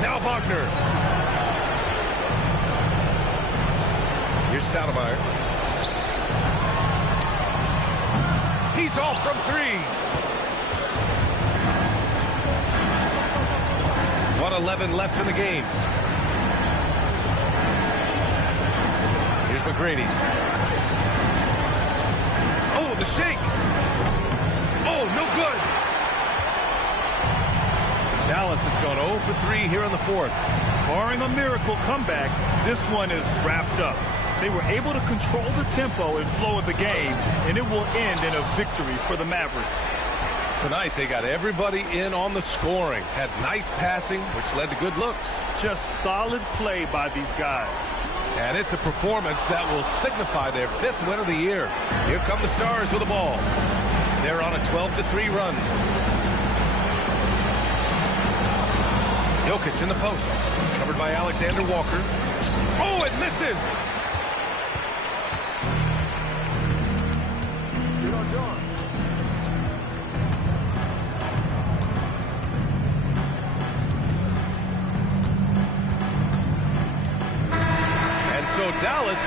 Now Wagner. Here's Stoudemire. He's off from 3. 1:11 left in the game. Here's McGrady. Oh, the shake. Oh, no good. Dallas has gone 0 for 3 here in the fourth. Barring a miracle comeback, this one is wrapped up. They were able to control the tempo and flow of the game, and it will end in a victory for the Mavericks. Tonight, they got everybody in on the scoring. Had nice passing, which led to good looks. Just solid play by these guys. And it's a performance that will signify their 5th win of the year. Here come the Stars with the ball. They're on a 12-3 run. Jokic in the post. Covered by Alexander Walker. Oh, it misses! Get on John.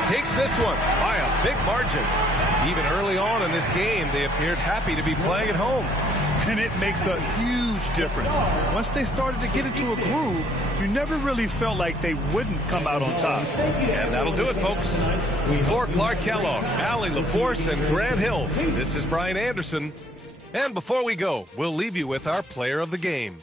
takes this one by a big margin. Even early on in this game, they appeared happy to be playing at home. And it makes a huge difference. Once they started to get into a groove, you never really felt like they wouldn't come out on top. And that'll do it, folks. For Clark Kellogg, Allie LaForce, and Grant Hill, this is Brian Anderson. And before we go, we'll leave you with our player of the game.